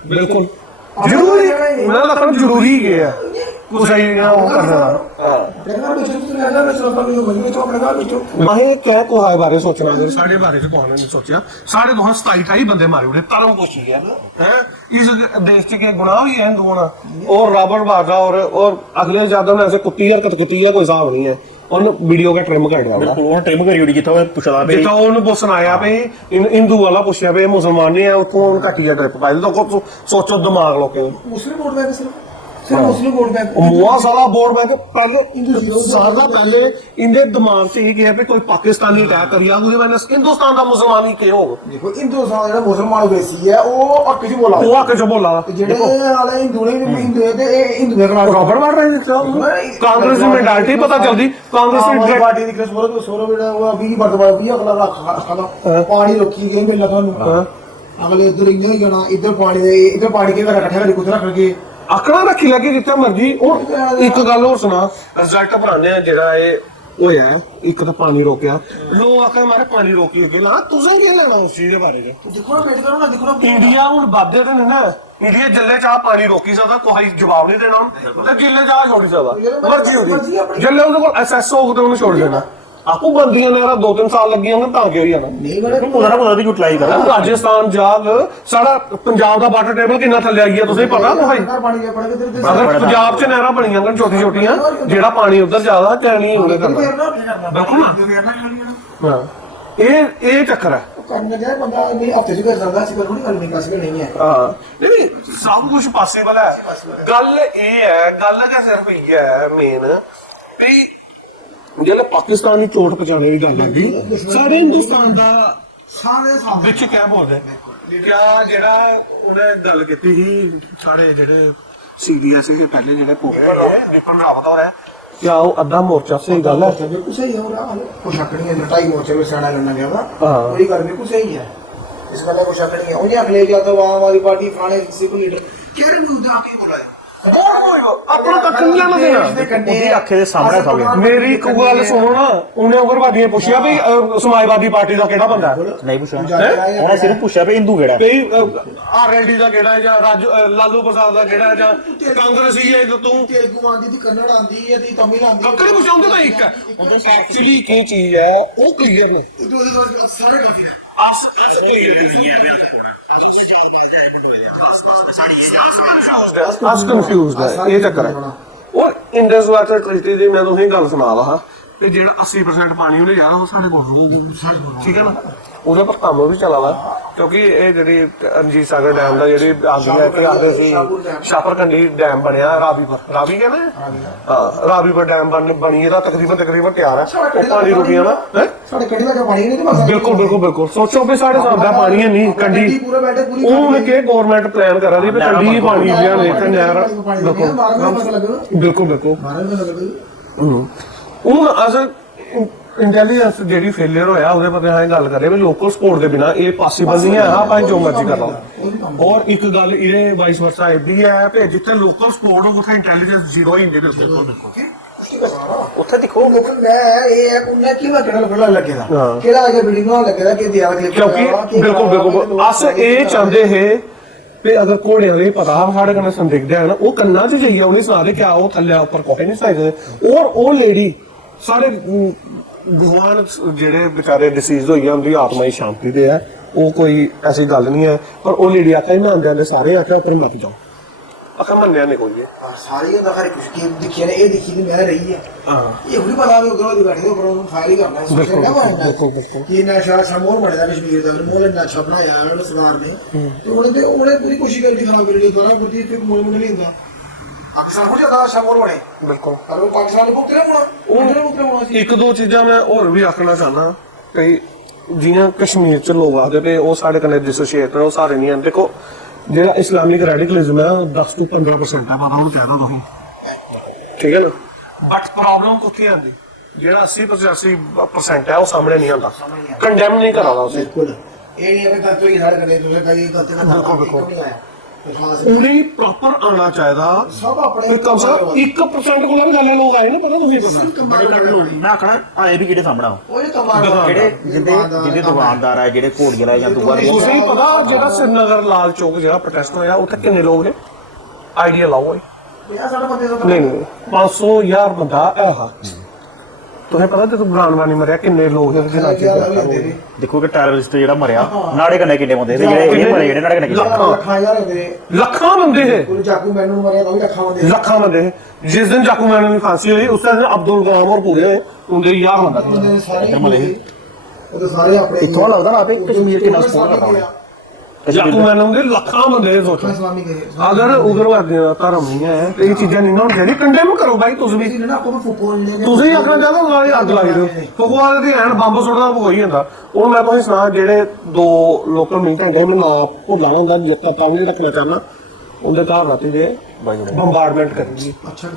बिल्कुल जरूरी मैं लगता जरूरी है कुछ सही वो करने वाला मैं क्या कोहाय बारे सोचना अगर साढ़े बारे से कोहा नहीं सोचा साढ़े 27 बंदे मारे उन्हें तरम कुछ है इस देश के गुनाह भी है हिंदुओं और रॉबर्ट बाड्रा और अगले यादव ने ऐसे कुत्ती हरकत की है कोई हिसाब नहीं है ਉਹਨੂੰ ਵੀਡੀਓ ਦਾ ਟ੍ਰਿਮ ਕਰ ਦਿਆ ਬਿਲਕੁਲ ਉਹ ਟ੍ਰਿਮ ਕਰੀ ਹੋਣੀ ਜਿੱਥੋਂ ਉਹ ਪੁੱਛਦਾ ਵੀ ਜਿੱਥੋਂ ਉਹਨੂੰ ਪੁੱਛਣ ਆਇਆ ਵੀ ਹਿੰਦੂ ਵਾਲਾ ਪੁੱਛਿਆ ਵੀ ਇਹ ਮੁਸਲਮਾਨ ਨਹੀਂ ਆ ਉੱਥੋਂ ਉਹਨੂੰ ਘੱਟੀ ਟ੍ਰਿਪ ਪਾਈ ਤਾਂ ਸੋਚੋ ਦਿਮਾਗ ਲੋਕੇ ਮੁਸਲਿਮ ਵੋਟ ਬੈਂਕ ਸਿਰਫ ਮੁਸਲਿਮ ਵੋਟ ਬੈਂਕ ਮੋਆ ਸਾਲਾ ਬੋਰਡ ਬੈਂਕ ਪਹਿਲੇ ਸਾਰਾ ਪਹਿਲੇ ਇਹਦੇ ਦਿਮਾਗ 'ਚ ਇਹ ਗਿਆ ਵੀ ਕੋਈ ਪਾਕਿਸਤਾਨੀ ਅਟੈਕ ਕਰਿਆ ਉਹਦੇ ਵਾਲੇ ਹਿੰਦੁਸਤਾਨ ਦਾ ਮੁਸਲਮਾਨ ਹੀ ਕਿਉਂ ਦੇਖੋ ਹਿੰਦੁਸਤਾਨ ਜਿਹੜਾ ਮੁਸਲਮਾਨ ਵੇਸੀ ਹੈ ਉਹ ਅੱਕ ਚ ਬੋਲਾ ਉਹ ਹੱਕ 'ਚ ਬੋਲਾ ਜਿਹੜੇ ਵਾਲੇ ਹਿੰਦੂ ਨੇ ਹਿੰਦੂ ਤੇ ਇਹ ਹਿੰਦੂ ਦੇ ਖਿਲਾਫ ਬਰਾਬਰ ਮਾਰ ਰਹੇ ਕਾਂਗਰਸ ਦੀ ਮੈਂਟੈਲਿਟੀ ਪਤਾ ਚੱਲਦੀ ਕਾਂਗਰਸ ਦੀ ਪਾਰਟੀ ਦੀ ਸੋਰੋ ਜਿਹੜਾ ਉਹ 20 ਵਰਤਵਾ 20 ਅਗਲਾ ਰੱਖਦਾ ਪਾਣੀ ਰੋਕੀ ਗਏ ਮਿਲਣਾ ਤੁਹਾਨੂੰ ਅਗਲੇ ਇੱਧਰ ਇੰਨੇ ਹੀ ਜਾਣਾ ਇੱਧਰ ਪਾਣੀ ਕੇ ਇਕੱਠੇ ਕਰਕੇ ਕੁਝ ਰੱਖ ਕੇ ਆਕੜਾ ਰੱਖੀ ਲੱਗੇ ਜਿੱਥੇ ਮਰਜੀ ਉਹ ਇੱਕ ਗੱਲ ਹੋਰ ਸੁਣਾ ਰਿਜ਼ਲਟ ਬਣਾਉਂਦੇ ਆ ਜਿਹੜਾ ਇਹ ਹੋਇਆ ਇੱਕ ਤਾਂ ਪਾਣੀ ਰੋਕਿਆ ਲੋਕ ਆਖੇ ਮਾਰੇ ਪਾਣੀ ਰੋਕੀ ਹੋ ਲਾ ਤੁਸੀਂ ਕੀ ਲੈਣਾ ਉਸ ਚੀਜ਼ ਦੇ ਬਾਰੇ ਚ ਦੇਖੋ ਵੇਟ ਕਰੋ ਨਾ ਦੇਖੋ ਨਾ ਇੰਡੀਆ ਹੁਣ ਵਾਧੇ ਤੇ ਨਹੀਂ ਨਾ ਇੰਡੀਆ ਜੱਲੇ ਚਾਹ ਪਾਣੀ ਰੋਕੀ ਸਕਦਾ ਕੋਈ ਜਵਾਬ ਨਹੀਂ ਦੇਣਾ ਉਹਨੂੰ ਤੇ ਗਿੱਲੇ ਚਾਹ ਛੋੜੀ ਸਕਦਾ ਮਰਜ਼ੀ ਉਹਦੀ ਜੱਲੇ ਉਹਦੇ ਕੋਲ ਐਸਐਸਓ ਹੋਊ ਤੇ ਉਹਨੂੰ ਛੋੜ ਦੇਣਾ ਆਪੂ ਬੰਦੀਆਂ ਨੇ 2-3 ਸਾਲ ਲੱਗੀ ਹੋਣਗੇ ਤਾਂ ਕਿ ਹੋਈ ਜਾਣਾ ਨਹੀਂ ਬੜੇ ਉਹਦਾ ਵੀ ਯੂਟਿਲਾਈਜ਼ ਕਰਾ ਰਾਜਸਥਾਨ ਜਾਗ ਸਾਡਾ ਪੰਜਾਬ ਦਾ ਵਾਟਰ ਟੇਬਲ ਕਿੰਨਾ ਥੱਲੇ ਆ ਗਿਆ ਤੁਸੀਂ ਪਤਾ ਭਾਈ ਪਾਣੀ ਦੇ ਪੜ ਕੇ ਅਗਰ ਪੰਜਾਬ 'ਚ ਨਹਿਰਾਂ ਬਣੀਆਂ ਹਨ ਛੋਟੀ ਛੋਟੀਆਂ ਜਿਹੜਾ ਪਾਣੀ ਉਧਰ ਜ਼ਿਆਦਾ ਟੈਣੀ ਹੁੰਦੇ ਕਰਨਾ ਬਿਲਕੁਲ ਨਾ ਹਾਂ ਇਹ ਚੱਕਰ ਹੈ ਕਰਨਾ ਜਿਹੜਾ ਬੰਦਾ ਨਹੀਂ ਹਫਤੇ ਚ ਕਰ ਸਕਦਾ ਸੀ ਪਰ ਥੋੜੀ ਗੱਲ ਨਹੀਂ ਕਰ ਸਕਦੇ ਨਹੀਂ ਹੈ ਹਾਂ ਨਹੀਂ ਸਭ ਕੁਝ ਪਾਸੀਬਲ ਹੈ ਗੱਲ ਇਹ ਹੈ ਗੱਲ ਕਿ ਸਿਰਫ ਇਹ ਹੈ ਮੇਨ ਵੀ ਜਿਹੜਾ ਪਾਕਿਸਤਾਨ ਦੀ ਚੋਟ ਪਹੁੰਚਾਉਣੇ ਦੀ ਗੱਲ ਆਂਦੀ ਸਾਰੇ ਹਿੰਦੁਸਤਾਨ ਦਾ ਸਾਰੇ ਸਾਹਮਣੇ ਵਿੱਚ ਕਹਿ ਬੋਲਦੇ ਕਿਆ ਜਿਹੜਾ ਉਹਨੇ ਗੱਲ ਕੀਤੀ ਸੀ ਸਾਡੇ ਜਿਹੜੇ ਸੀਡੀਐਸ ਦੇ ਪਹਿਲੇ ਜਿਹੜੇ ਪੋਰੇ ਵਿਪਨ ਰਾਵਤ ਹੋ ਰਿਹਾ ਕਿਆ ਉਹ ਅੱਧਾ ਮੋਰਚਾ ਸਹੀ ਗੱਲ ਹੈ ਬਿਲਕੁਲ ਸਹੀ ਹੋ ਰਿਹਾ ਕੁਛ ਆਕਣੀ ਹੈ ਲਟਾਈ ਮੋਰਚੇ ਵਿੱਚ ਸਾੜਾ ਲੈਣਾ ਗਿਆ ਵਾ ਹਾਂ ਉਹਦੀ ਗੱਲ ਬਿਲਕੁਲ ਸਹੀ ਹੈ ਇਸ ਗੱਲ ਕੁਛ ਆਕਣੀ ਹੈ ਉਹਨੇ ਅਗਲੇ ਜਾਂ ਤਾਂ ਆਮ ਆਦਮੀ ਪਾਰਟੀ ਫਾਣੇ ਕਿਸੇ ਕੋ ਲੀਡਰ ਕਿਹੜੇ ਮੁੱਦਾ ਆ ਕੇ ਬੋਲਾ ਆਪਣਾ ਕੱਖ ਨਹੀਂ ਲੈਣਾ ਦੇਣਾ ਉਹਦੀ ਅੱਖੇ ਦੇ ਸਾਹਮਣੇ ਖਾ ਗਿਆ ਮੇਰੀ ਇੱਕ ਗੱਲ ਸੁਣੋ ਨਾ ਉਹਨੇ ਉਗਰਵਾਦੀਆਂ ਪੁੱਛਿਆ ਵੀ ਸਮਾਜਵਾਦੀ ਪਾਰਟੀ ਦਾ ਕਿਹੜਾ ਬੰਦਾ ਹੈ ਨਹੀਂ ਪੁੱਛਿਆ ਉਹਨੇ ਸਿਰਫ ਪੁੱਛਿਆ ਵੀ ਹਿੰਦੂ ਕਿਹੜਾ ਵੀ ਆਰਐਲਡੀ ਦਾ ਕਿਹੜਾ ਹੈ ਜਾਂ ਲਾਲੂ ਪ੍ਰਸਾਦ ਦਾ ਕਿਹੜਾ ਹੈ ਜਾਂ ਕਾਂਗਰਸੀ ਹੈ ਤੂੰ ਤੇਲਗੂ ਆਂਦੀ ਦੀ ਕੰਨੜ ਆਂਦੀ ਹੈ ਦੀ ਤਮਿਲ ਆਂਦੀ ਕੱਕੜੀ ਪੁੱਛਾਉਂਦੇ ਤਾਂ ਇੱਕ ਐਕਚੁਅਲੀ ਕੀ ਚੀਜ਼ ਹੈ ਉਹ ਕਲੀਅਰ ਨੇ ਸਾਰੇ ਕਾਫੀ ਹੈ ਅਸ ਕਨਫਿਊਜ਼ਡ ਹੈ ਇਹ ਚੱਕਰ ਹੈ ਉਹ ਇੰਡਸ ਵਾਟਰ ਟ੍ਰੀਟੀ ਦੀ ਮੈਂ ਤੁਹਾਨੂੰ ਗੱਲ ਸੁਣਾ ਰਹਾ ਤੇ ਜਿਹੜਾ 80% ਪਾਣੀ ਉਹਨੇ ਯਾਰ ਉਹ ਸਾਡੇ ਕੋਲ ਠੀਕ ਹੈ ਨਾ ਉਹਦੇ ਪਰ ਕੰਮ ਵੀ ਚੱਲਾ ਵਾ ਕਿਉਂਕਿ ਇਹ ਜਿਹੜੀ ਰਣਜੀਤ ਸਾਗਰ ਡੈਮ ਦਾ ਜਿਹੜੀ ਅੱਗ ਲੈ ਕੇ ਆਉਂਦੇ ਸੀ ਸ਼ਾਪਰਕੰਡੀ ਡੈਮ ਬਣਿਆ ਰਾਵੀ ਕਹਿੰਦੇ ਹਾਂ ਰਾਵੀਪੁਰ ਡੈਮ ਬਣੀ ਇਹਦਾ ਤਕਰੀਬਨ ਤਿਆਰ ਹੈ ਉਹ ਪਾਣੀ ਰੁਕਿਆ ਨਾ ਸਾਡੇ ਕੰਢੀ ਦਾ ਪਾਣੀ ਨਹੀਂ ਤੇ ਬਿਲਕੁਲ ਸੋਚੋ ਵੀ ਸਾਡੇ ਹਿਸਾਬ ਦਾ ਪਾਣੀ ਹੈ ਨਹੀਂ ਕੰਢੀ ਪੂਰਾ ਬੈਠੇ ਪੂਰੀ ਉਹਨੇ ਕਿ ਗਵਰਨਮੈਂਟ ਪਲਾਨ ਕਰਾ ਰਹੀ ਵੀ ਕੰਢੀ ਪਾਣੀ ਲਿਆਣੇ ਤੇ ਨਹਿਰ ਬਿਲਕੁਲ ਹੁਣ ਅਸਲ ਇੰਟੈਲੀਜੈਂਸ ਜਿਹੜੀ ਫੇਲਿਅਰ ਹੋਇਆ ਉਹਦੇ ਪਤਾ ਹੈ ਗੱਲ ਕਰੇ ਵੀ ਲੋਕਲ ਸਪੋਰਟ ਦੇ ਬਿਨਾ ਇਹ ਪੋਸੀਬਲ ਨਹੀਂ ਹੈ ਆਪਾਂ ਜੋ ਮਰਜ਼ੀ ਕਰ ਲਓ ਔਰ ਇੱਕ ਗੱਲ ਇਹਦੇ ਵਾਈਸ ਵਰਸਾ ਇਹ ਵੀ ਹੈ ਕਿ ਜਿੱਥੇ ਲੋਕਲ ਸਪੋਰਟ ਹੋ ਉੱਥੇ ਇੰਟੈਲੀਜੈਂਸ ਜ਼ੀਰੋ ਹੀ ਹੁੰਦੀ ਬਿਲਕੁਲ ਉੱਥੇ ਦੇਖੋ ਲੋਕਲ ਮੈਂ ਇਹ ਹੈ ਉਹਨਾਂ ਕਿਵੇਂ ਕਿਹੜਾ ਲੱਗੇਗਾ ਕਿਹੜਾ ਅਜੇ ਬਿਲਡਿੰਗ ਨਾਲ ਲੱਗੇਗਾ ਕਿ ਦਿਆਲ ਕਲਿੱਪ ਕਿਉਂਕਿ ਬਿਲਕੁਲ ਅਸ ਇਹ ਚਾਹੁੰਦੇ ਹੈ ਤੇ ਅਗਰ ਘੋੜਿਆਂ ਲਈ ਪਤਾ ਸਾਡੇ ਕੋਲ ਸੰਦਿਗਧ ਹੈ ਨਾ ਉਹ ਕੰਨਾਂ 'ਚ ਜਾਈਏ ਉਹਨੇ ਸੁਣਾ ਦੇ ਕਿਆ ਉਹ ਥੱਲੇ ਉੱਪਰ ਕੋਹੇ ਨਹੀਂ ਸਕਦੇ ਔਰ ਉਹ ਲੇਡੀ ਸਾਡੇ ਭਗਵਾਨ ਜਿਹੜੇ ਵਿਚਾਰੇ ਡਿਸੀਜ਼ ਹੋਈ ਹੁੰਦੀ ਆਤਮਾ ਦੀ ਸ਼ਾਂਤੀ ਦੇ ਹੈ ਉਹ ਕੋਈ ਐਸੀ ਗੱਲ ਨਹੀਂ ਹੈ ਪਰ ਉਹ ਲੇਡੀ ਆਖਿਆ ਮੈਂ ਆਂਦੇ ਸਾਰੇ ਆਖਿਆ ਉੱਪਰ ਮਤ ਜਾਓ ਆਖਿਆ ਮੰਨਿਆ ਨਹੀਂ ਕੋਈ ਸਾਰੀ ਦਾ ਹਰ ਕੁਝ ਕੀ ਦਿਖਿਆ ਨੇ ਇਹ ਦਿਖੀ ਤੇ ਮੈਂ ਰਹੀ ਹੈ ਹਾਂ ਇਹ ਵੀ ਪਤਾ ਵੀ ਉਧਰੋਂ ਦੀ ਬੈਠੇ ਉੱਪਰ ਉਹਨੂੰ ਫਾਇਰ ਹੀ ਕਰਨਾ ਬਿਲਕੁਲ ਕਿ ਨਸ਼ਾ ਸ਼ਮੋਰ ਬਣਦਾ ਕਸ਼ਮੀਰ ਦਾ ਮੋਲ ਨਸ਼ਾ ਬਣਾਇਆ ਉਹਨੇ ਸਰਦਾਰ ਨੇ ਤੇ ਉਹਨੇ ਪੂਰੀ ਕੋਸ਼ਿਸ਼ ਕੀਤੀ ਖਰਾਬ ਕਰਨ ਦੀ ਦੁਆਰਾ ਕੁਝ ਤੇ ਮੋਲ ਨਹੀਂ ਹੁੰਦਾ ਪਾਕਿਸਤਾਨ ਹੋ ਜਾਂਦਾ ਸ਼ਮੋਰ ਬਣੇ ਬਿਲਕੁਲ ਪਰ ਉਹ ਪਾਕਿਸਤਾਨ ਨੂੰ ਪੁੱਤਰੇ ਹੋਣਾ ਸੀ ਇੱਕ ਦੋ ਚੀਜ਼ਾਂ ਮੈਂ ਹੋਰ ਵੀ ਆਖਣਾ ਚਾਹਨਾ ਕਿ ਜਿਵੇਂ ਕਸ਼ਮੀਰ ਚ ਲੋਕ ਆਖਦੇ ਤੇ ਉਹ ਸਾਡੇ ਕਨੇ ਡਿਸੋਸੀਏਟ ਨੇ ਉਹ ਸਾਰੇ ਨਹੀਂ ਹਨ ਦੇਖੋ ਜਿਹੜਾ ਇਸਲਾਮਿਕ ਰੈਡੀਕਲਿਜ਼ਮ ਹੈ 10 ਤੋਂ 15% ਹੈ ਪਤਾ ਹੁਣ ਕਹਿਦਾ ਤੁਸੀਂ ਠੀਕ ਹੈ ਨਾ ਬਟ ਪ੍ਰੋਬਲਮ ਕਿੱਥੇ ਆਉਂਦੀ ਜਿਹੜਾ 80-85% ਹੈ ਉਹ ਸਾਹਮਣੇ ਨਹੀਂ ਆਉਂਦਾ ਕੰਡੈਮ ਨਹੀਂ ਕਰਾਉਂਦਾ ਉਸੇ ਬਿਲਕੁਲ ਇਹ ਨਹੀਂ ਹੈ ਕਿ ਗਲਤ ਹੋਈ ਸਾਡੇ ਕਨੇ ਤੁਸੀਂ ਕਹੀ ਗਲਤ ਨਹੀਂ ਆਇਆ ਉਹਨੇ ਪ੍ਰੋਪਰ ਆਣਾ ਚਾਹੀਦਾ ਸਭ ਆਪਣੇ ਕਮ ਸੇ ਕਮ 1% ਕੋਲ ਵੀ ਗੱਲ ਲੋਕ ਆਏ ਨਾ ਪਤਾ ਤੁਸੀਂ ਬੜੇ ਕੱਢ ਲੋ ਮੈਂ ਆਖਣਾ ਆਏ ਵੀ ਕਿਹੜੇ ਸਾਹਮਣੇ ਉਹ ਕਮਾਲ ਜਿਹੜੇ ਜਿਹਦੇ ਦੁਕਾਨਦਾਰ ਆ ਜਿਹੜੇ ਘੋੜੀਆਂ ਲੈ ਜਾਂ ਦੂਆ ਤੁਸੀਂ ਪਤਾ ਜਿਹੜਾ ਸ੍ਰੀਨਗਰ ਲਾਲ ਚੌਕ ਜਿਹੜਾ ਪ੍ਰੋਟੈਸਟ ਹੋਇਆ ਉੱਥੇ ਕਿੰਨੇ ਲੋਕ ਨੇ ਆਈਡੀਆ ਲਾਓ ਇਹ ਸਾਡਾ ਬੰਦੇ ਦਾ ਨਹੀਂ 500,000 ਬੰਦਾ ਆਹਾ ਤੁਹਾਨੂੰ ਪਤਾ ਜਦੋਂ ਬਰਾਨਵਾਨੀ ਮਰਿਆ ਕਿੰਨੇ ਲੋਕ ਇਹਦੇ ਨਾਲ ਚੁੱਕੇ ਦੇਖੋ ਕਿ ਟੈਰਰਿਸਟ ਜਿਹੜਾ ਮਰਿਆ ਨਾੜੇ ਕਨੇ ਕਿੰਨੇ ਬੰਦੇ ਤੇ ਜਿਹੜੇ ਇਹ ਮਰੇ ਜਿਹੜੇ ਨਾੜੇ ਕਨੇ ਕਿੰਨੇ ਲੱਖਾਂ ਹਜ਼ਾਰ ਹੁੰਦੇ ਲੱਖਾਂ ਬੰਦੇ ਹੈ ਕੋਈ ਚਾਕੂ ਮੈਨੂੰ ਮਰਿਆ ਤਾਂ ਵੀ ਲੱਖਾਂ ਬੰਦੇ ਲੱਖਾਂ ਬੰਦੇ जिस दिन चाकू मारने की फांसी हुई उस दिन अब्दुल कलाम और पूरे उनके यार होंगे ਉਹ ਤਾਂ ਸਾਰੇ ਆਪਣੇ ਇੱਥੋਂ ਲੱਗਦਾ ਨਾ ਆਪੇ ਕਸ਼ਮੀਰ ਕਿੰਨਾ ਸਪੋਰਟ ਕਰਦਾ ਹੋਣਾ ਚਾਕੂ ਮਾਰਨ ਦੇ ਲੱਖਾਂ ਬੰਦੇ ਸੋਚੋ ਇਸਲਾਮੀ ਗਏ ਅਗਰ ਉਗਰਵਾਦੀਆਂ ਦਾ ਧਰਮ ਨਹੀਂ ਹੈ ਤੇ ਇਹ ਚੀਜ਼ਾਂ ਨਹੀਂ ਨਾ ਹੋਣੀਆਂ ਕੰਡੇਮ ਕਰੋ ਬਾਈ ਤੁਸੀਂ ਵੀ ਨਾ ਆਪਾਂ ਨੂੰ ਫੁੱਟਬਾਲ ਲੈ ਤੁਸੀਂ ਆਖਣਾ ਚਾਹੋ ਨਾਲੇ ਅੱਗ ਲਾਈ ਦਿਓ ਫਗਵਾੜੇ ਦੀ ਐਨ ਬੰਬ ਸੁੱਟਦਾ ਕੋਈ ਹੁੰਦਾ ਉਹ ਮੈਂ ਕੋਈ ਸੁਣਾ ਜਿਹੜੇ 2 ਲੋਕਲ ਮੀਟ ਘੰਟੇ ਮੈਂ ਨਾ ਭੁੱਲਣਾ ਹੁੰਦਾ ਜਿੱਤਾ ਤਾਂ ਨਹੀਂ ਰੱਖਣਾ ਚਾਹਨਾ ਉਹਦੇ ਘਰ ਰਾਤੀ ਦੇ ਬੰਬਾਰਡਮੈਂਟ ਕਰੀ ਅੱਛਾ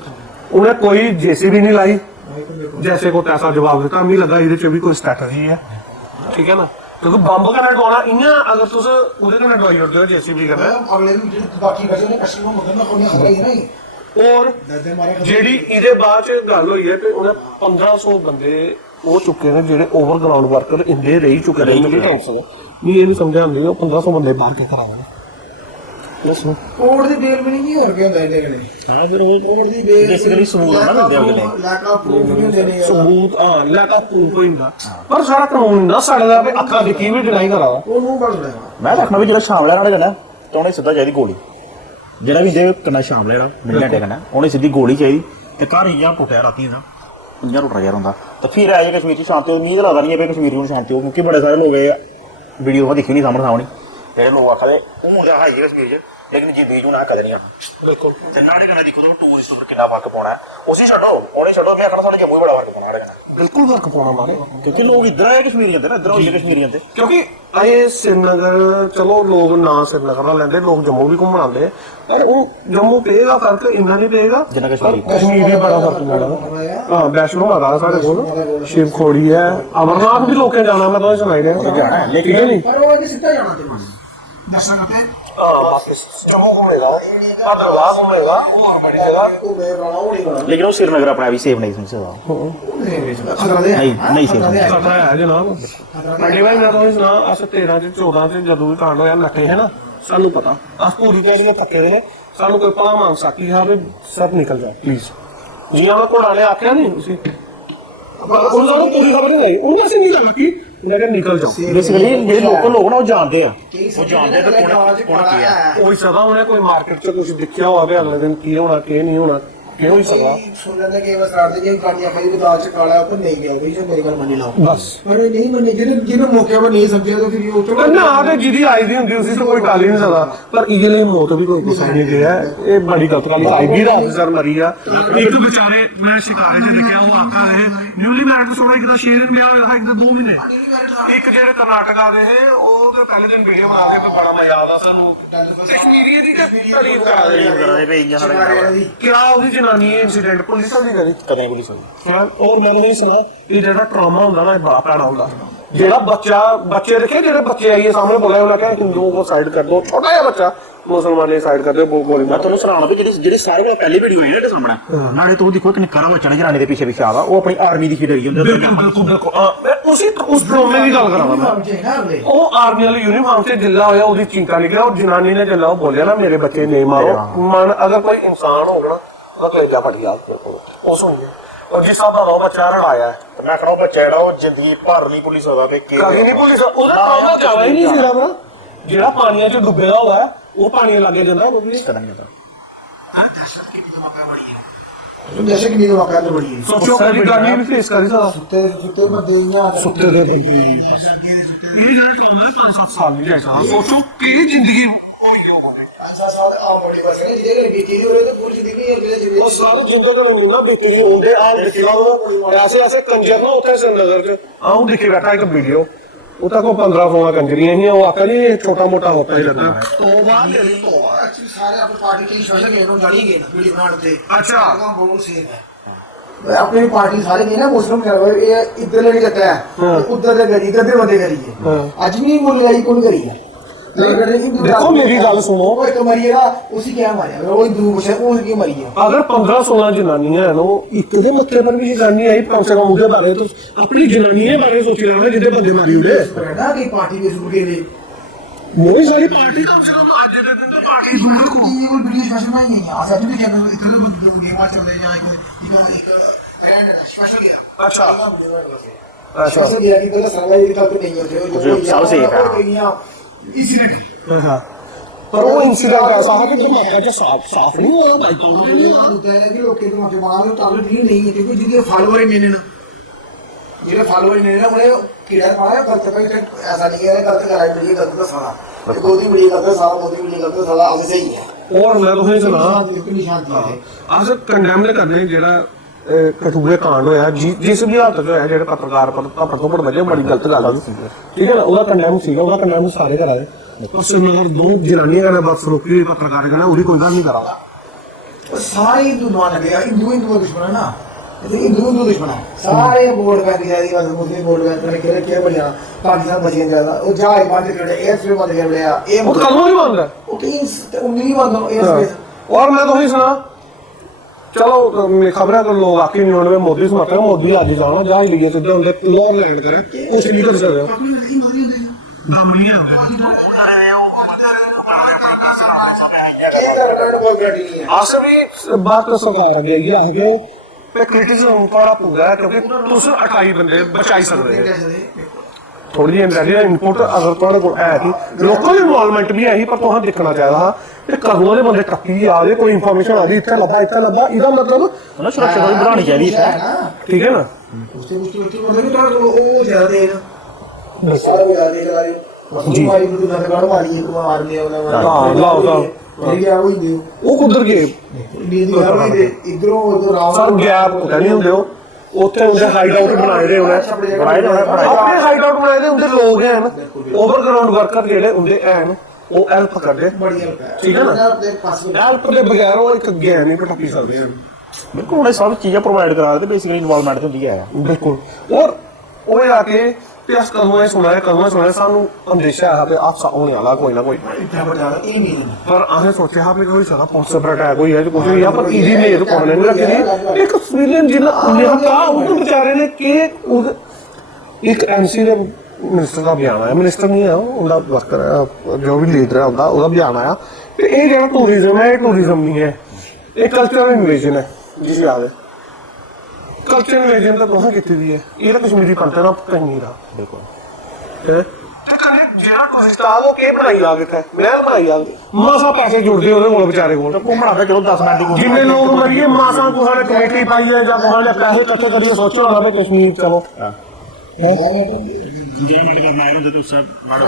ਉਹਨੇ ਕੋਈ ਜੇਸੀਬੀ ਨਹੀਂ ਲਾਈ जैसे को ऐसा जवाब देता नहीं लगा ये भी कोई स्ट्रैटेजी है ठीक है ना क्योंकि बंब कन्नै डोना इयां अगर तुस ओहदे कन्नै डोई ओड़दे हो जेसीबी कन्नै अगले भी बाकी बचे ने कश्मीर में मगर ना कोई खतरा ही नहीं और ਜਿਹੜੀ ਇਹਦੇ ਬਾਅਦ ਚ ਗੱਲ ਹੋਈ ਹੈ ਕਿ ਉਹਨੇ 1500 ਬੰਦੇ ਉਹ ਚੁੱਕੇ ਨੇ ਜਿਹੜੇ ਓਵਰਗਰਾਉਂਡ ਵਰਕਰ ਇੰਦੇ ਰਹੀ ਚੁੱਕੇ ਨੇ ਮਿਲੀਟੈਂਟਸ ਨਹੀਂ ਇਹ ਨਹੀਂ ਸਮਝਿਆ ਹੁੰਦੀ ਉਹ 1500 ਬੰਦੇ ਬਾਹਰ ਕੇ ਕਰਾਉਣੇ ਦੱਸੋ ਕੋਡ ਦੀ ਬੇਲ ਵੀ ਨਹੀਂ ਹੋਰ ਕੀ ਹੁੰਦਾ ਇਹਦੇ ਕੋਲੇ ਹਾਂ ਫਿਰ ਉਹ ਕੋਡ ਦੀ ਬੇਲ ਬੇਸਿਕਲੀ ਸਬੂਤ ਨਾ ਦਿੰਦੇ ਅਗਲੇ ਲੈਕ ਆਫ ਪ੍ਰੂਫ ਨਹੀਂ ਹੁੰਦੇ ਨੇ ਸਬੂਤ ਹਾਂ ਲੈਕ ਆਫ ਪ੍ਰੂਫ ਹੁੰਦਾ ਪਰ ਸਾਰਾ ਕਾਨੂੰਨ ਨਾ ਸਾਡਾ ਵੀ ਅੱਖਾਂ ਦੇਖੀ ਵੀ ਡਿਨਾਈ ਕਰਾਵਾ ਉਹ ਨੂੰ ਬਣ ਮੈਂ ਦੇਖਣਾ ਵੀ ਜਿਹੜਾ ਸ਼ਾਮਲਾ ਨਾਲ ਕਰਨਾ ਤਾਂ ਉਹਨੇ ਸਿੱਧਾ ਚਾਹੀਦੀ ਗੋਲੀ ਜਿਹੜਾ ਵੀ ਦੇ ਕਰਨਾ ਸ਼ਾਮਲਾ ਜਿਹੜਾ ਮਿਲਣਾ ਕਰਨਾ ਉਹਨੇ ਸਿੱਧੀ ਗੋਲੀ ਚਾਹੀਦੀ ਤੇ ਘਰ ਹੀ ਜਾਂ ਟੁੱਟਿਆ ਰਾਤੀ ਨਾ ਪੰਜਾਂ ਟੁੱਟ ਰਿਹਾ ਹੁੰਦਾ ਤਾਂ ਫਿਰ ਆਏ ਕਸ਼ਮੀਰ ਚ ਸ਼ਾਂਤੀ ਉਮੀਦ ਲੱਗਦਾ ਨਹੀਂ ਹੈ ਕਿ ਕਸ਼ਮੀਰ ਨੂੰ ਸ਼ਾਂਤੀ ਹੋ ਕਿਉਂਕਿ ਬੜੇ ਸਾਰੇ ਲੋਕ ਇਹ ਵੀਡੀਓ ਦੇਖੀ ਨਹੀਂ ਸਾਹਮਣੇ ਆਉਣੀ ਜਿਹੜੇ ਲੋਕ ਆਖਦੇ ਉਹ ਮੁੰਡਾ ਹੈ ਕਸ਼ਮੀਰ ਚ ਲੇਕਿਨ ਜੀ ਬੀਜ ਹੋਣਾ ਕਦੇ ਨਹੀਂ ਆਣਾ ਦੇਖੋ ਤੇ ਨਾਲੇ ਕਹਿੰਦਾ ਦੇਖੋ ਟੂਰਿਸਟ ਉੱਪਰ ਕਿੰਨਾ ਫਰਕ ਪਾਉਣਾ ਉਸੇ ਛੱਡੋ ਉਹਨੇ ਛੱਡੋ ਕਿ ਆਖਣਾ ਸਾਡੇ ਜੰਮੂ ਬੜਾ ਫਰਕ ਪਾਉਣਾ ਹੈ ਬਿਲਕੁਲ ਫਰਕ ਪਾਉਣਾ ਮਾਰੇ ਕਿਉਂਕਿ ਲੋਕ ਇੱਧਰ ਆਏ ਕਸ਼ਮੀਰ ਜਾਂਦੇ ਨਾ ਇੱਧਰ ਹੋਈ ਕਸ਼ਮੀਰ ਜਾਂਦੇ ਕਿਉਂਕਿ ਇਹ श्रीनगर ਚਲੋ ਲੋਕ ਨਾ श्रीनगर ਨਾਲ ਲੈਂਦੇ ਲੋਕ ਜੰਮੂ ਵੀ ਘੁੰਮਣ ਆਉਂਦੇ ਪਰ ਉਹ ਜੰਮੂ ਪਏਗਾ ਫਰਕ ਇੰਨਾ ਨਹੀਂ ਪਏਗਾ ਜਿੰਨਾ ਕਸ਼ਮੀਰ ਕਸ਼ਮੀਰ ਵੀ ਬੜਾ ਫਰਕ ਪੈਂਦਾ ਹਾਂ ਵੈਸ਼ਨੋ ਮਾਤਾ ਸਾਡੇ ਕੋਲ ਸ਼ਿਵ ਖੋੜੀ ਹੈ ਅਮਰਨਾਥ ਵੀ ਲੋਕਾਂ ਜਾਣਾ ਮੈਂ ਤੁਹਾਨੂੰ ਸੁਣਾਈ ਰਿਹਾ ਜਾਣਾ ਲੇਕਿਨ ਨਹੀਂ ਪਰ ਉਹ ਸਿੱਧਾ ਜਾਣਾ ਤੇ ਦਰਸ਼ਨ ਕਰਤੇ ਜੰਮੂ ਘੁੰਮੇਗਾ ਭਦਰਵਾਹ ਘੁੰਮੇਗਾ ਹੋਰ ਬੜੀ ਜਗ੍ਹਾ ਲੇਕਿਨ ਉਹ श्रीनगर ਆਪਣਾ ਵੀ ਸੇਫ ਨਹੀਂ ਸਮਝ ਸਕਦਾ ਖਤਰਾ ਦੇ ਨਹੀਂ ਸੇਫ ਖਤਰਾ ਹੈ ਜਨਾਬ ਅੱਡੀ ਭਾਈ ਮੈਂ ਤੁਹਾਨੂੰ ਸੁਣਾ ਅਸ 13 ਚ 14 ਚ ਜਦੋਂ ਵੀ ਕਾਂਡ ਹੋਇਆ ਨੱਠੇ ਹੈ ਨਾ ਸਾਨੂੰ ਪਤਾ ਅਸ ਪੂਰੀ ਤਿਆਰੀਆਂ ਥੱਕੇ ਰਹੇ ਸਾਨੂੰ ਕੋਈ ਭਲਾ ਮੰਗ ਸਕਦੀ ਹੈ ਵੀ ਸਭ ਨਿਕਲ ਜਾ ਪਲੀਜ਼ ਜਿਵੇਂ ਮੈਂ ਘੋੜਾ ਨੇ ਆਖਿਆ ਨਹੀਂ ਤੁਸੀਂ ਉਹਨਾਂ ਨੂੰ ਪੂਰੀ ਖਬਰ ਨਹੀਂ ਆਈ ਉਹਨਾਂ ਸੇ ਨਹੀਂ ਲੱਗੀ ਮੈਂ ਕਿਹਾ ਨਿਕਲ ਜਾਓ ਬੇਸਿਕਲੀ ਜਿਹੜੇ ਲੋਕਲ ਲੋਕ ਨਾ ਉਹ ਜਾਣਦੇ ਆ ਉਹ ਜਾਣਦੇ ਤੇ ਕੋਣ ਕੀ ਆ ਕੋਈ ਸਦਾ ਉਹਨੇ ਕੋਈ ਮਾਰਕੀਟ ਚ ਕੁਝ ਦੇਖਿਆ ਹੋਵੇ ਅਗਲੇ ਦਿਨ ਕੀ ਹੋਣਾ ਕੀ ਨਹੀਂ ਹੋਣਾ ਕਿਉਂ ਹੀ ਸਦਾ ਸੁਣ ਲੈਂਦੇ ਕਿ ਬਸ ਰਾਤ ਦੇ ਗਾਣੀਆਂ ਖਾਈ ਬਦਾਲ ਚ ਕਾਲਾ ਉਹ ਨਹੀਂ ਗਿਆ ਵੀ ਜੇ ਮੇਰੇ ਕੋਲ ਮੰਨੀ ਲਾਓ ਬਸ ਪਰ ਨਹੀਂ ਮੰਨੇ ਜਿਹਨੂੰ ਮੌਕੇ ਪਰ ਨਹੀਂ ਸਮਝਿਆ ਤਾਂ ਫਿਰ ਉਹ ਤੋਂ ਨਾ ਤੇ ਜਿਹਦੀ ਆਈ ਦੀ ਹੁੰਦੀ ਉਸੇ ਤੋਂ ਕੋਈ ਟਾਲ ਹੀ ਨਹੀਂ ਸਕਦਾ ਪਰ ਇਹਦੇ ਲਈ ਮੌਤ ਵੀ ਕੋਈ ਗੁੱਸਾ ਨਹੀਂ ਗਿਆ ਇਹ ਬੜੀ ਗਲਤ ਗੱਲ ਆਈ ਵੀ ਦਾ ਅਫਸਰ ਮਰੀ ਆ ਇੱਕ ਵਿਚਾਰੇ ਮੈਂ ਸ਼ਿਕਾਰੇ 'ਚ ਦੇਖਿਆ ਉਹ ਆਖਾ ਰਹੇ ਨਿਊਲੀ ਮੈਰਿਡ ਸੋਣਾ ਇੱਕ ਦਾ ਸ਼ੇਰ ਨੇ ਵਿਆਹ ਹੋਇਆ ਇੱਕ ਦਾ 2 ਮਹੀਨੇ ਇੱਕ ਜਿਹੜੇ ਕਰਨਾਟਕਾ ਦੇ ਉਹ ਤੇ ਪਹਿਲੇ ਦਿਨ ਵੀਡੀਓ ਬਣਾ ਕੇ ਬੜਾ ਮਜ਼ਾ ਆਦਾ ਸਾਨੂੰ ਕਸ਼ਮੀਰੀਏ ਦੀ ਤਾਰੀਫ ਕਰਾ ਰਹੇ ਕਿਆ ਉਹਦੀ ਜਨਾਨੀ ਇੰਸੀਡੈਂਟ ਪੁਲਿਸ ਵਾਲੀ ਕਰੀ ਕਦੇ ਪੁਲਿਸ ਹੋਈ ਔਰ ਮੈਨੂੰ ਇਹ ਸੁਣਾ ਇਹ ਜਿਹੜਾ ਟਰਾਮਾ ਹੁੰਦਾ ਨਾ ਇਹ ਬੜਾ ਭੈੜਾ ਹੁੰਦਾ ਜਿਹੜਾ ਬੱਚੇ ਦੇਖੇ ਜਿਹੜੇ ਬੱਚੇ ਆਈਏ ਸਾਹਮਣੇ ਬੋਲੇ ਉਹਨਾਂ ਕਹਿੰਦੇ ਹਿੰਦੂओं को साइड कर दो छोटा ਜਿਹਾ ਬੱਚਾ ਮੁਸਲਮਾਨੇ ਸਾਈਡ ਕਰਦੇ ਗੋਲੀ ਮੈਂ ਤੁਹਾਨੂੰ ਸੁਣਾਉਣਾ ਵੀ ਜਿਹੜੀ ਸਾਰੇ ਕੋਲ ਪਹਿਲੀ ਵੀਡੀਓ ਆਈ ਨਾ ਇਹਦੇ ਸਾਹਮਣੇ ਨਾਲੇ ਤੋਂ ਦੇਖੋ ਕਿ ਨਿੱਕਾ ਬੱਚਾ ਨੇ ਜਨਾਨੀ ਦੇ ਪਿੱਛੇ ਪਿੱਛੇ ਆਦਾ ਉਹ ਆਪਣੀ ਆਰਮੀ ਦੀ ਖਿਡਾਰੀ ਹੁੰਦਾ ਉਸ ਡਰਾਮੇ ਦੀ ਗੱਲ ਕਰਾਂਗਾ ਮੈਂ ਉਹ ਆਰਮੀ ਵਾਲੀ ਯੂਨੀਫਾਰਮ ਤੇ ਜਿੱਲਾ ਹੋਇਆ ਉਹਦੀ ਚੀਂਕਾ ਨਿਕਲਿਆ ਉਹ ਜਨਾਨੀ ਨੇ ਜਿੱਲਾ ਉਹ ਬੋਲਿਆ ਨਾ ਮੇਰੇ ਬੱਚੇ ਨਹੀਂ ਮਾਰੋ ਮਨ ਅਗਰ ਕੋਈ ਇਨਸਾਨ ਹੋਗਾ ਨਾ ਉਹਦਾ ਕਲੇਜਾ ਫਟ ਗਿਆ ਉਹ ਸੁਣ ਗਿਆ और जिस हिसाब का बच्चा रड़ाया है ਮੈਂ ਕਹਣਾ ਬੱਚਾ ਜਿਹੜਾ ਉਹ ਜ਼ਿੰਦਗੀ ਭਰ ਨਹੀਂ ਪੁਲਿਸ ਹੋਦਾ ਤੇ ਕਦੀ ਨਹੀਂ ਪੁਲਿਸ ਉਹਦਾ ਟਰਾਮਾ ਜ਼ਿਆਦਾ ਹੀ ਨਹੀਂ ਸੀਗਾ ਬਰਾ ਜਿਹੜਾ ਪਾਣੀਆਂ 'ਚ ਡੁੱਬਿਆ ਹੋਇਆ ਉਹ ਪਾਣੀ ਲੱਗੇ ਜਾਂਦਾ ਉਹ ਵੀ ਕਦਾਂ ਨਹੀਂ ਹੁੰਦਾ ਦਹਿਸ਼ਤ ਕੀ ਨਹੀਂ ਵਾਕਿਆ ਤੇ ਬੜੀ ਹੈ ਸੋਚੋ ਕਦੀ ਗਾਣੀ ਵੀ ਫੇਸ ਕਰੀ ਸਕਦਾ ਸੁੱਤੇ ਬੰਦੇ ਜਾਂ ਸੁੱਤੇ ਦੇ ਇਹ ਜਿਹੜਾ ਟਰਾਮਾ ਹੈ 5-7 ਸਾਲ ਨਹੀਂ ਜਾਇਦਾ ਸੋਚੋ ਕਿ ਜ਼ਿੰਦਗੀ ਸਾਲ ਆ ਬੜੀ ਬਸ ਨੇ ਜਿਹਦੇ ਘਰ ਬੀਤੀ ਹੋਰੇ ਤਾਂ ਪੂਰੀ ਜ਼ਿੰਦਗੀ ਹੈ ਜਿਹੜੇ ਉਹ ਸਾਰੇ ਜ਼ਿੰਦਗੀ ਨੂੰ ਨਾ ਬੀਤੀ ਹੁੰਦੇ ਆ ਦੇਖਿਆ ਐਸੇ ਐਸੇ ਕੰਜਰ ਨਾ ਉੱਥੇ श्रीनगर 'ਚ ਆਉਂ ਦੇਖੇ ਬੈਠਾ ਇੱਕ ਵੀਡੀਓ ਉਹ ਤਾਂ ਕੋ 15-16 ਕੰਜਰੀਆਂ ਹੀ ਉਹ ਆਖਾ ਨਹੀਂ ਛੋਟਾ ਮੋਟਾ ਹੋਤਾ ਹੀ ਰਹਿੰਦਾ ਤੋਬਾ ਲੈ ਲਈ ਤੋਬਾ ਐਕਚੁਅਲੀ ਸਾਰੇ ਆਪਣੀ ਪਾਰਟੀ ਕੇ ਸ਼ੋਸ਼ਲ ਗਏ ਨੂੰ ਲੜੀ ਗਏ ਵੀਡੀਓ ਬਣਾਉਣ ਤੇ ਅੱਛਾ ਬਹੁਤ ਸੇਫ ਹੈ अपनी पार्टी सारे नहीं ना मुस्लिम ये इधर नहीं जाता है उधर से करी कदे बंदे करी है आज नहीं बोले आई कौन करी है देखो मेरी गल सुनो वो तो मरिएगा उसी क्या मारेगा वो हिंदू पूछे वो की मरी है अगर 15-16 जनानियां है ना एक दे मत्थे पर भी जनानी आई कम से कम उसके बारे तो अपनी जनानियां बारे सोच लेना जिदे बंदे मारी उड़े ना कि पार्टी के सुन के लिए मोई सारी पार्टी कम से कम आज दे दिन तो पार्टी सुन को ये वो वीडियो स्पेशल नहीं है आज भी क्या इधर बंदे गेम चल रहे हैं एक ब्रांड स्पेशल गया अच्छा स्पेशल गया कि कोई सरवाइव का तो नहीं होते सब सेफ है इंसिडेंट हां ਪਰ ਉਹ ਇਨਸੀਡੈਂਟ ਐਸਾ ਹੈ ਕਿ ਦਿਮਾਗ 'ਚ ਸਾਫ਼ ਨਹੀਂ ਹੋਇਆ ਬਾਈਕਾਂ ਨੂੰ। ਹੁੰਦਾ ਹੈ ਕਿ ਲੋਕੀ ਦਿਮਾਗ 'ਚ ਮਾਰ ਤਾਂ ਠੀਕ ਨਹੀਂ ਕਿਉਂਕਿ ਜਿਹਦੇ ਫਾਲੋਅਰ ਇੰਨੇ ਨੇ ਨਾ ਜਿਹੜੇ ਫਾਲੋਅਰ ਇੰਨੇ ਨੇ ਨਾ ਉਹਨੇ ਕੀੜਾ ਪਾਇਆ ਗਲਤ ਕਰ ਐਸਾ ਨਹੀਂ ਹੈ ਗਲਤ ਕਰਾਇਆ ਵੀਡੀਓ ਗਲਤ ਦਾ ਸਾਲਾ ਉਹਦੀ ਵੀਡੀਓ ਗਲਤ ਸਾਲਾ ਉਹਦੀ ਵੀਡੀਓ ਗਲਤ ਸਾਲਾ ਆਵੇ ਸਹੀ ਹੈ। और मैं तुसें सुना कितनी शांति है अस कंडेम करने जेह्ड़ा कठुए कांड होया जिस भी हालत च होया जेह्ड़े पत्रकार पर तो बजे बड़ी गलत गल होई ठीक है ना ओहदा कंडेम सीगा ओहदा कंडेम सारे करा दे पर श्रीनगर दो जनानियां कन्नै बदसलूकी पत्रकार कन्नै ओहदी कोई गल नहीं करा सारे हिंदू मान गया हिंदू दुश्मन है ना हिंदू दुश्मन है सारे वोट बैंक जारी बस मुस्लिम वोट बैंक करने के क्या बढ़िया पाकिस्तान बचिए ज्यादा वो जहाज बंद कर एयर स्पेस बंद कर लिया ये वो कदों नहीं बंद है वो कहीं 19 बंद एयर स्पेस और मैं तुसें सुना चलो खबर है तो लोग आके नहीं मोदी समर्थक है मोदी आज जाना जहाज लिए सीधे उनके लाहौर लैंड करे कुछ नहीं कर सकते दम नहीं है अस भी बात तो सरकार अगे इयै है कि क्रिटिसिज्म थोड़ा पूरा है क्योंकि तुस 28 बंदे बचाई सकते हैं थोड़ी जी इंडस्ट्री इनपुट अगर थोड़े को है कि लोकल इन्वॉल्वमेंट भी है ही पर तुहां दिखना चाहिदा हा कि कदों दे बंदे टप्पी आ गए कोई इंफॉर्मेशन आ गई इत्थे लब्भा इसदा मतलब ना सुरक्षा थोड़ी बढ़ानी चाहिए इत्थे ठीक है ना उससे बोलेंगे तो वो ज्यादा देगा सारा ज्यादा देगा जी भाई मुझे ना गाड़ मारी तो मार लिया वाला हां लाओ साहब ये आ हुई वो कुदर गए इधरों उधर राव सर गैप पता नहीं ਹੁੰਦੇ ਉਹ ਉੱਥੇ ਉਹਦੇ ਹਾਈਡ ਆਊਟ ਬਣਾਏ ਦੇ ਉਹਨੇ ਆਪਣੇ ਹਾਈਡ ਆਊਟ ਬਣਾਏ ਦੇ ਉਹਦੇ ਲੋਕ ਹਨ ਓਵਰਗਰਾਉਂਡ ਵਰਕਰ ਜਿਹੜੇ ਹੁੰਦੇ ਹਨ ਉਹ ਹੈਲਪ ਕਰਦੇ ਬੜੀ ਹੈਲਪ ਹੈ ਠੀਕ ਹੈ ਨਾ ਹੈਲਪ ਦੇ ਬਗੈਰ ਉਹ ਇੱਕ ਗਿਆ ਨਹੀਂ ਪਟਾਪੀ ਸਕਦੇ ਹਨ ਬਿਲਕੁਲ ਉਹਨੇ ਸਭ ਚੀਜ਼ਾਂ ਪ੍ਰੋਵਾਈਡ ਕਰਾ ਦਿੱਤੇ ਬੇਸਿਕਲੀ ਇਨਵੋਲਵਮੈਂਟ ਹੁੰਦੀ ਹੈ ਬਿਲਕੁਲ ਔਰ ਉਹ ਆ ਕੇ ਤੇ ਅਸ ਕਦੋਂ ਇਹ ਸੁਣਿਆ ਸਾਨੂੰ ਅੰਦੇਸ਼ਾ ਆ ਵੀ ਹਾਦਸਾ ਹੋਣੇ ਵਾਲਾ ਕੋਈ ਨਾ ਕੋਈ इतना बड़ा ये नहीं ਪਰ ਆਹੇ ਸੋਚਿਆ ਹਾਂ ਵੀ ਕੋਈ ਸਾਰਾ ਪੌਂਸਰ ਅਟੈਕ ਹੋਈ ਹੈ ਜਾਂ ਕੁਝ ਵੀ ਆ ਪਰ ਇਹਦੀ ਮੇਦ ਕੋਣੇ ਨਹੀਂ ਲੱਗੀ ਇੱਕ ਸਿਵਿਲੀਅਨ ਜਿਹਨਾਂ ਨਿਹਤਾ ਉਹ ਵਿਚਾਰੇ ਨੇ ਕਿ ਇੱਕ ਐਮਸੀ ਦੇ ਮਿਨਿਸਟਰ ਦਾ ਬਿਆਨ ਆਇਆ ਮਿਨਿਸਟਰ ਨਹੀਂ ਹੈ ਉਹਦਾ ਵਰਕਰ ਜੋ ਵੀ ਲੀਡਰ ਹੈ ਉਹਦਾ ਬਿਆਨ ਆਇਆ ਤੇ ਇਹ ਜਿਹੜਾ ਟੂਰਿਜ਼ਮ ਹੈ ਇਹ ਟੂਰਿਜ਼ਮ ਨਹੀਂ ਹੈ ਇਹ ਕਲਚਰਲ ਇਨਵੇਜਨ ਹੈ ਜੀ ਯਾਦ ਹੈ ਕਲਚਰ ਇਨਵੇਜਨ ਤਾਂ ਤੁਸੀਂ ਕੀਤੀ ਦੀ ਹੈ ਇਹ ਤਾਂ ਕਸ਼ਮੀਰੀ ਪੰਥ ਦਾ ਕਸ਼ਮੀਰ ਆ ਬਿਲਕੁਲ ਤੇ ਕਰੇ ਜਿਹੜਾ ਟੂਰਿਸਟ ਆ ਉਹ ਕੀ ਬਣਾਈ ਲਾ ਕਿੱਥੇ ਮਹਿਲ ਬਣਾਈ ਆ ਮਾਸਾ ਪੈਸੇ ਜੁੜਦੇ ਉਹਦੇ ਕੋਲ ਵਿਚਾਰੇ ਕੋਲ ਤਾਂ ਘੁੰਮਣਾ ਤਾਂ ਚਲੋ 10 ਮਿੰਟ ਦੀ ਜਿੰਨੇ ਲੋਕ ਮਰੀਏ ਮਾਸਾ ਕੋਹਾਂ ਨੇ ਕਮੇਟੀ ਪਾਈ ਹੈ ਜਾਂ ਕੋਹਾਂ ਨੇ ਪੈਸੇ ਇਕੱਠੇ ਕਰੀਏ ਸੋਚੋ ਨਾ ਵੀ ਕਸ਼ਮੀਰ ਚਲੋ ਜੇ ਮਾੜੇ ਕਰਨਾ ਆਇਆ ਹੁੰਦੇ ਤਾਂ ਉਸ ਮਾੜਾ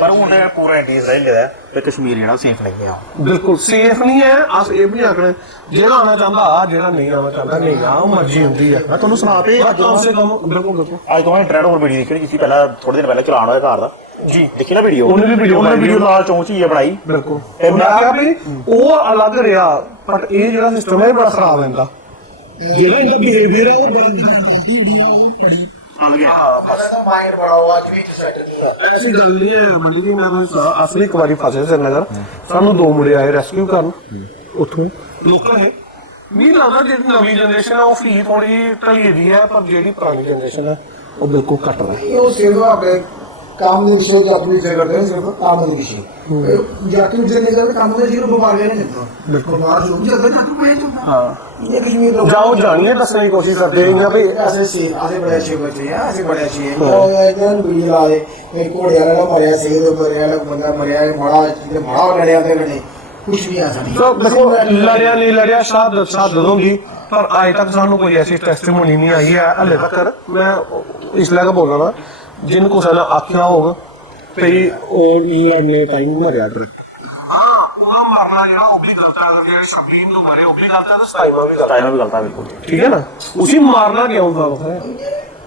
ਪਰ ਹੁਣ ਪੂਰਾ ਇੰਡੀਆ ਰਹਿ ਲਿਆ ਤੇ ਕਸ਼ਮੀਰ ਜਿਹੜਾ ਸੇਫ ਨਹੀਂ ਹੈ ਬਿਲਕੁਲ ਸੇਫ ਨਹੀਂ ਹੈ ਅਸ ਇਹ ਵੀ ਆਖਣਾ ਜਿਹੜਾ ਆਉਣਾ ਚਾਹੁੰਦਾ ਜਿਹੜਾ ਨਹੀਂ ਆਉਣਾ ਚਾਹੁੰਦਾ ਨਹੀਂ ਆ ਉਹ ਮਰਜ਼ੀ ਹੁੰਦੀ ਹੈ ਮੈਂ ਤੁਹਾਨੂੰ ਸੁਣਾ ਤੇ ਬਿਲਕੁਲ ਅੱਜ ਤੋਂ ਇੰਟਰਨੈਟ ਹੋਰ ਵੀਡੀਓ ਦੇਖਣੀ ਕਿਸੇ ਪਹਿਲਾਂ ਥੋੜੇ ਦਿਨ ਪਹਿਲਾਂ ਚਲਾਉਣ ਹੋਇਆ ਘਰ ਦਾ ਜੀ ਦੇਖੀ ਨਾ ਵੀਡੀਓ ਉਹਨੇ ਵੀ ਵੀਡੀਓ ਨਾਲ ਚੌਂਚ ਹੀ ਹੈ ਬਣਾਈ ਬਿਲਕੁਲ ਤੇ ਮੈਂ ਕਿਹਾ ਵੀ ਉਹ ਅਲੱਗ ਰਿਹਾ ਬਟ ਇਹ ਜਿਹੜਾ ਸਿਸਟਮ ਹੈ ਇਹ ਬੜਾ ਖਰਾਬ ਹੁੰਦਾ ਜਿਹੜਾ ਇਹਦਾ ਬਿਹੇਵੀਅਰ ਹੈ ਉਹ ਬੜਾ माइंड बड़ा हुआ कि सेट नहीं है ਐਸੀ ਗੱਲ ਨਹੀਂ ਹੈ ਮੰਡੀ ਦੀ ਮੈਂ ਅਸਲੀ ਇੱਕ ਵਾਰੀ ਫਸੇ ਸ੍ਰੀਨਗਰ ਸਾਨੂੰ ਦੋ ਮੁੰਡੇ ਆਏ ਰੈਸਕਿਊ ਕਰਨ ਉੱਥੋਂ ਲੋਕਲ ਹੈ ਮੈਨੂੰ ਲੱਗਦਾ ਜਿਹੜੀ ਨਵੀਂ ਜਨਰੇਸ਼ਨ ਹੈ ਉਹ ਫੀ ਥੋੜੀ ਢਲੀ ਦੀ ਹੈ ਪਰ ਜਿਹੜੀ ਪੁਰਾਣੀ ਜਨਰੇਸ਼ਨ ਹੈ ਉਹ ਬਿਲਕੁਲ ਘੱਟ ਹੈ ये सिर्फ अपने काम के विषय की अपनी विषय करते हैं सिर्फ काम के विषय जाति विषय नहीं करते काम के विषय बीमारियां नहीं चलता बिल्कुल बीमार जो भी चलते जाति में चलता ਹਾਂ ये कश्मीर लोग ਜਾਓ ਜਾਣੀਏ ਦੱਸਣ ਦੀ ਕੋਸ਼ਿਸ਼ ਕਰਦੇ हैं भी ऐसे से ऐसे बड़े अच्छे बच्चे हैं ऐसे बड़े अच्छे हैं एकदम बिजली लाए कोई कोड़े वाला मरिया सही तो मरिया बंदा मरिया बड़ा लड़े आते लड़े कुछ भी ऐसा नहीं तो देखो लड़िया नहीं लड़िया शहादत होगी पर आज तक सानू कोई ऐसी टेस्टिमोनी नहीं आई है हले तक मैं इसलिए का बोल रहा ना जिनको साला आख्या होगा भई और लड़ने टाइम मरिया कर हां पूरा मारना जेड़ा वो भी गलत है अगर 26 तो मारे वो भी गलत है तो 27 भी गलत टाइम भी गलता बिल्कुल ठीक है ना उसी मारना क्यों था है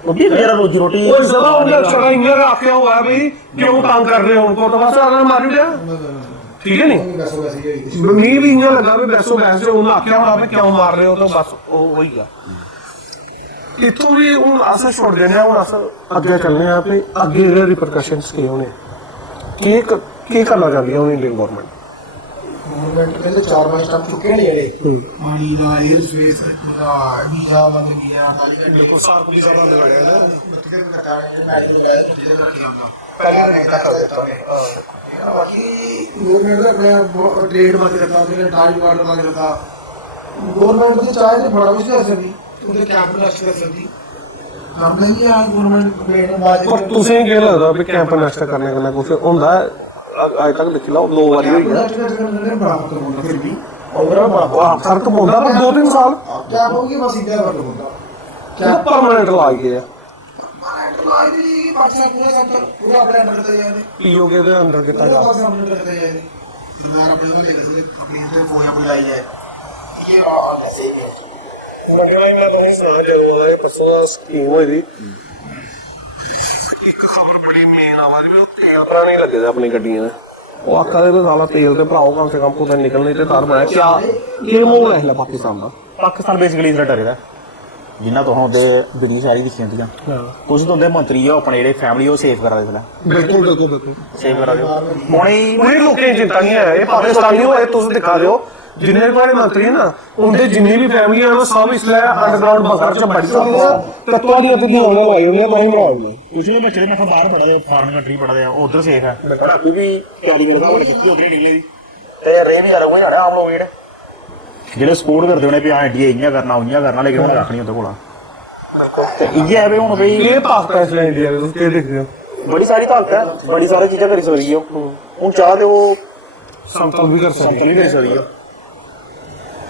क्योंकि मेरा रोजी रोटी वो सदा उन्हें चला इंगर आख्या हुआ है भाई क्यों तंग कर रहे हो उनको तो बस अगर मार दिया ठीक है नहीं वैसे वैसे मैं भी इंगर लगा भी बैसो बैस जो उन्हें आख्या होना भी क्यों मार रहे हो तो बस वही है इतों भी हूँ अस छोड़ देने हूँ अस अगे चलने अपने अगे रिपरकशंस के होने की करना चाहती है इंडियन गवर्नमेंट गवर्नमेंट ने तो 4-5 स्टैप चुके हैं जेड़े पानी दा एयर स्पेस दा वीजा बंद किया बिल्कुल सार पुलिस वाला लगाया है बत्तीस का कार्ड मैच लगाया तो किधर रख दिया पहले नहीं कर देता है बाकी गवर्नमेंट ने अपने ट्रेड बाकी रखा उसने टाइम वाटर बाकी रखा गवर्नमेंट ने चाहे तो बड़ा कुछ कर सकती उनके कैपिटल अच्छी कर सकती ਕਰ ਲਈ ਆ ਗਵਰਨਮੈਂਟ ਪਲੇਨ ਬਾਅਦ ਪਰ ਤੁਸੀਂ ਕੀ ਲੱਗਦਾ ਵੀ ਕੈਂਪ ਨਸ਼ਟ ਕਰਨੇ ਕਰਨਾ ਕੁਝ ਹੁੰਦਾ ਹੈ? ਅੱਜ ਤੱਕ ਦੇਖ ਲਓ 2 ਵਾਰੀ ਹੋਈ ਹੈ ਫਿਰ ਵੀ overall ਬੜਾ ਫਰਕ ਪਾਉਂਦਾ ਪਰ 2-3 ਸਾਲ ਕਿਆ ਹੋਊਗੀ ਬਸ ਇਦਾਂ ਕਰ ਲੂੰਗਾ ਕਿਆ ਪਰਮਾਨੈਂਟ ਲਾ ਗਏ ਆ ਪਰਮਾਨੈਂਟ ਲਾਈ ਦੀ ਪਾਕਿਸਤਾਨ ਪੂਰਾ ਸੈਕਟਰ ਪੂਰਾ ਆਪਣੇ ਅੰਡਰ ਕਰਤਾ ਜਾਏ ਪੀਓਕੇ ਦੇ ਅੰਦਰ ਕੀਤਾ ਜਾ ਪਾਕਿਸਤਾਨ ਅੰਡਰ ਕਰਤਾ ਜਾਏ ਸਰਕਾਰ ਆਪਣੇ ਨੂੰ ਲੈ ਕੇ ਆਪਣੀ ਤੇ ਫੌਜ ਆਪਣੀ ਲਾਈ ਜਾਏ ਇਹ ਆ ਮੈਸੇਜ ਹੈ ਮੰਗਣਾ ਮੈਂ ਤੁਹਾਨੂੰ ਸੁਣਾ ਜਦੋਂ ਉਹਦਾ ਇਹ ਪਰਸੋਂ ਦਾ ਸਕੀਮ ਹੋਈ ਦੀ ਇੱਕ ਖਬਰ ਬੜੀ ਮੇਨ ਆਵਾਜ਼ ਵੀ ਉਹ ਤੇਲ ਭਰਾ ਨਹੀਂ ਲੱਗੇ ਆਪਣੀ ਗੱਡੀਆਂ ਦੇ ਉਹ ਆਖਾ ਦੇ ਸਾਲਾ ਤੇਲ ਤੇ ਭਰਾਓ ਕਮ ਸੇ ਕਮ ਕੋਈ ਨਿਕਲਣੀ ਤੇ ਤਾਰ ਬਣਾਇਆ ਕਿਆ ਇਹ ਮੋਲ ਹੈ ਪਾਕਿਸਤਾਨ ਦਾ ਪਾਕਿਸਤਾਨ ਬੇਸਿਕਲੀ ਇਸ ਦਾ ਡਰੇਦਾ ਜਿੰਨਾ ਤੋਂ ਉਹਦੇ ਵੀਡੀਓ ਸਾਰੀ ਦਿਖੀ ਜਾਂਦੀਆਂ ਕੁਝ ਤੋਂ ਹੁੰਦੇ ਮੰਤਰੀ ਆ ਆਪਣੇ ਜਿਹੜੇ ਫੈਮਿਲੀ ਉਹ ਸੇਫ ਕਰਾ ਦੇ ਸਲਾ ਬਿਲਕੁਲ ਬਿਲਕੁਲ ਬਿਲਕੁਲ ਸੇਫ ਕਰਾ ਦਿਓ ਹੁਣੇ ਕੋਈ ਲੋਕਾਂ ਦੀ ਚਿੰਤਾ ਨਹੀਂ ਹੈ ਇਹ ਪਾਕਿਸਤਾਨੀ ਹੋਏ ਤੁਸੀਂ ਦਿਖਾ ਦਿਓ ਜਿੰਨੇ ਕੋਈ ਮੰਤਰੀ ਨਾ ਉਹਦੇ ਜਿੰਨੀ ਵੀ ਫੈਮਿਲੀ ਆ ਸਭ ਇਸ ਲਈ ਅੰਡਰਗਰਾਉਂਡ ਬੰਕਰ ਚ ਬੜੀ ਚੁੱਕੇ ਆ ਤੇ ਤੁਹਾਡੀ ਅੱਧੀ ਹੋਣੇ ਲਾਈ ਹੁੰਦੇ ਨਹੀਂ ਮਾਰਨਾ ਕੁਝ ਵੀ ਬੱਚੇ ਮੈਂ ਬਾਹਰ ਪੜਦੇ ਫਾਰਨ ਕੰਟਰੀ ਪੜਦੇ ਆ ਉਧਰ ਸੇਫ ਹੈ ਰਾਜੂ ਵੀ ਤਿਆਰੀ ਕਰਦਾ ਉਹ ਕੀਤੀ ਉਧਰ ਹੀ ਨਿਕਲੇ ਦੀ ਤੇ ਰੇ ਵੀ ਯਾਰ ਉਹ ਜਾਣਾ ਆਮ ਲੋਕ ਜਿਹੜੇ ਸਪੋਰਟ ਕਰਦੇ ਹੋਣੇ ਵੀ ਆ ਇੰਡੀਆ ਇੰਨੀਆਂ ਕਰਨਾ ਉਈਆਂ ਕਰਨਾ ਲੇਕਿਨ ਉਹਨੇ ਰੱਖਣੀ ਉਹਦੇ ਕੋਲ ਤੇ ਇਹ ਹੈ ਵੀ ਹੁਣ ਬਈ ਇਹ ਪਾਕਿਸਤਾਨ ਇਸ ਲਈ ਇੰਡੀਆ ਦੇ ਤੁਸੀਂ ਕੀ ਦੇਖਦੇ ਹੋ ਬੜੀ ਸਾਰੀ ਤਾਕਤ ਹੈ ਬੜੀ ਸਾਰੀ ਚੀਜ਼ਾਂ ਕਰੀ ਸਕਦੀ ਹੈ ਹੁਣ ਚਾਹ ਤੇ ਉਹ ਸਮਤਲ ਵੀ ਕਰ ਸੰਤਲ ਵੀ ਕਰੀ ਸਕਦੀ ਹੈ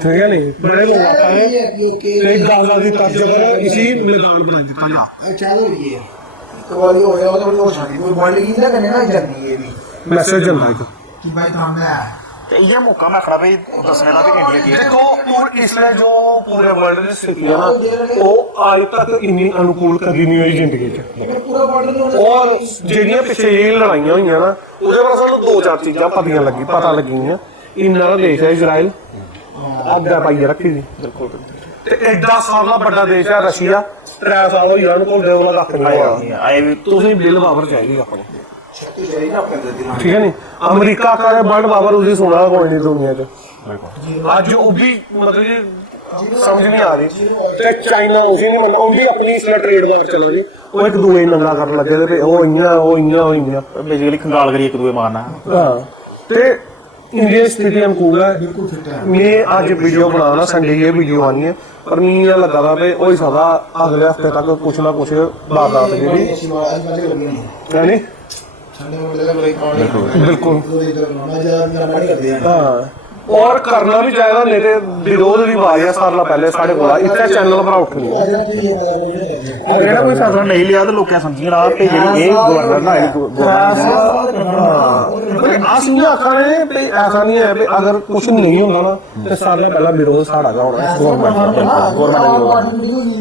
ਠੀਕ ਹੈ ਨਹੀਂ ਬੜੇ ਲੋਕ ਆਏ एक गाजा की तर्ज पर इसी मैदान बना दिता जा अच्छा तो ये एक बार हो गया तो वो शादी कोई बॉडी की ना करने ना जल्दी ये भी मैसेज चलना है कि भाई काम है ਤੇ ਇਹ ਮੌਕਾ ਮੈਂ ਖੜਾ ਬਈ ਦੱਸਣੇ ਦਾ ਵੀ ਇੰਡੀਆ ਕੀ ਹੈ देखो और इसलिए जो पूरे वर्ल्ड की स्थिति है ना वो आज तक इन्नी अनुकूल कभी नहीं हुई जिंदगी च पूरा बॉर्डर नहीं और ਜਿਹੜੀਆਂ ਪਿੱਛੇ ਇਹ ਲੜਾਈਆਂ ਹੋਈਆਂ ਨਾ ਉਹਦੇ ਬਾਰੇ ਸਾਨੂੰ 2-4 ਚੀਜ਼ਾਂ ਪਤਾ ਲੱਗੀਆਂ ਇੰਨਾ ਦਾ ਦੇਸ਼ ਹੈ ਇਜ਼ਰਾਈਲ ਅੱਗਾ ਪਾਈ ਰੱਖੀ ਸੀ ਬਿਲਕੁਲ ਤੇ ਐਡਾ ਸਾਰਾ ਵੱਡਾ ਦੇਸ਼ ਹੈ ਰਸ਼ੀਆ 3 ਸਾਲ ਹੋਈ ਉਹਨੂੰ ਕੋਲ ਦੇਵਲਾ ਰੱਖ ਨਹੀਂ ਆਏ ਵੀ ਤੁਸੀਂ ਬਿੱਲ ਬਾਬਰ ਚਾਹੀਦੀ ਆਪਣੇ छत्ती जाए ना अपने दिल ठीक है नहीं अमेरिका का वर्ल्ड पावर उसी सोना कोई नहीं दुनिया च आज वो भी मतलब कि समझ नहीं आ रही ते चाइना उसी नहीं मनना उनकी अपनी इसलिए ट्रेड वार चला जी वो एक दूए नंगा कर लगे ते ओ इन्ना ਬੇਸਿਕਲੀ ਖੰਗਾਲ ਕਰੀ ਇੱਕ ਦੂਏ ਮਾਰਨਾ हां ते इंडिया स्थिति अनुकूल है बिल्कुल फिट है मैं आज वीडियो बनाना संडे ये वीडियो आनी है पर मैं ये लगा था पे वही सादा अगले हफ्ते तक कुछ ना कुछ बात ऐसी बात आज बात लगी नहीं है नहीं ठंडे में लगा भाई कौन बिल्कुल मैं ज्यादा मेरा पानी कर दिया हाँ और करना भी चाहेगा नहीं तो विरोध भी आया सारा पहले साढ़े को इतने चैनल पर उठ नहीं ਜਿਹੜਾ ਕੋਈ ਫੈਸਲਾ ਨਹੀਂ ਲਿਆ ਤਾਂ ਲੋਕਾਂ ਸਮਝਣਾ ਕਿ ਜਿਹੜੀ ਇਹ ਗਵਰਨਰ ਨਾ असली आखा ने भाई ऐसा नहीं है अगर कुछ नहीं होगा ना तो सारे पहला विरोध साड़ा का होना गवर्नमेंट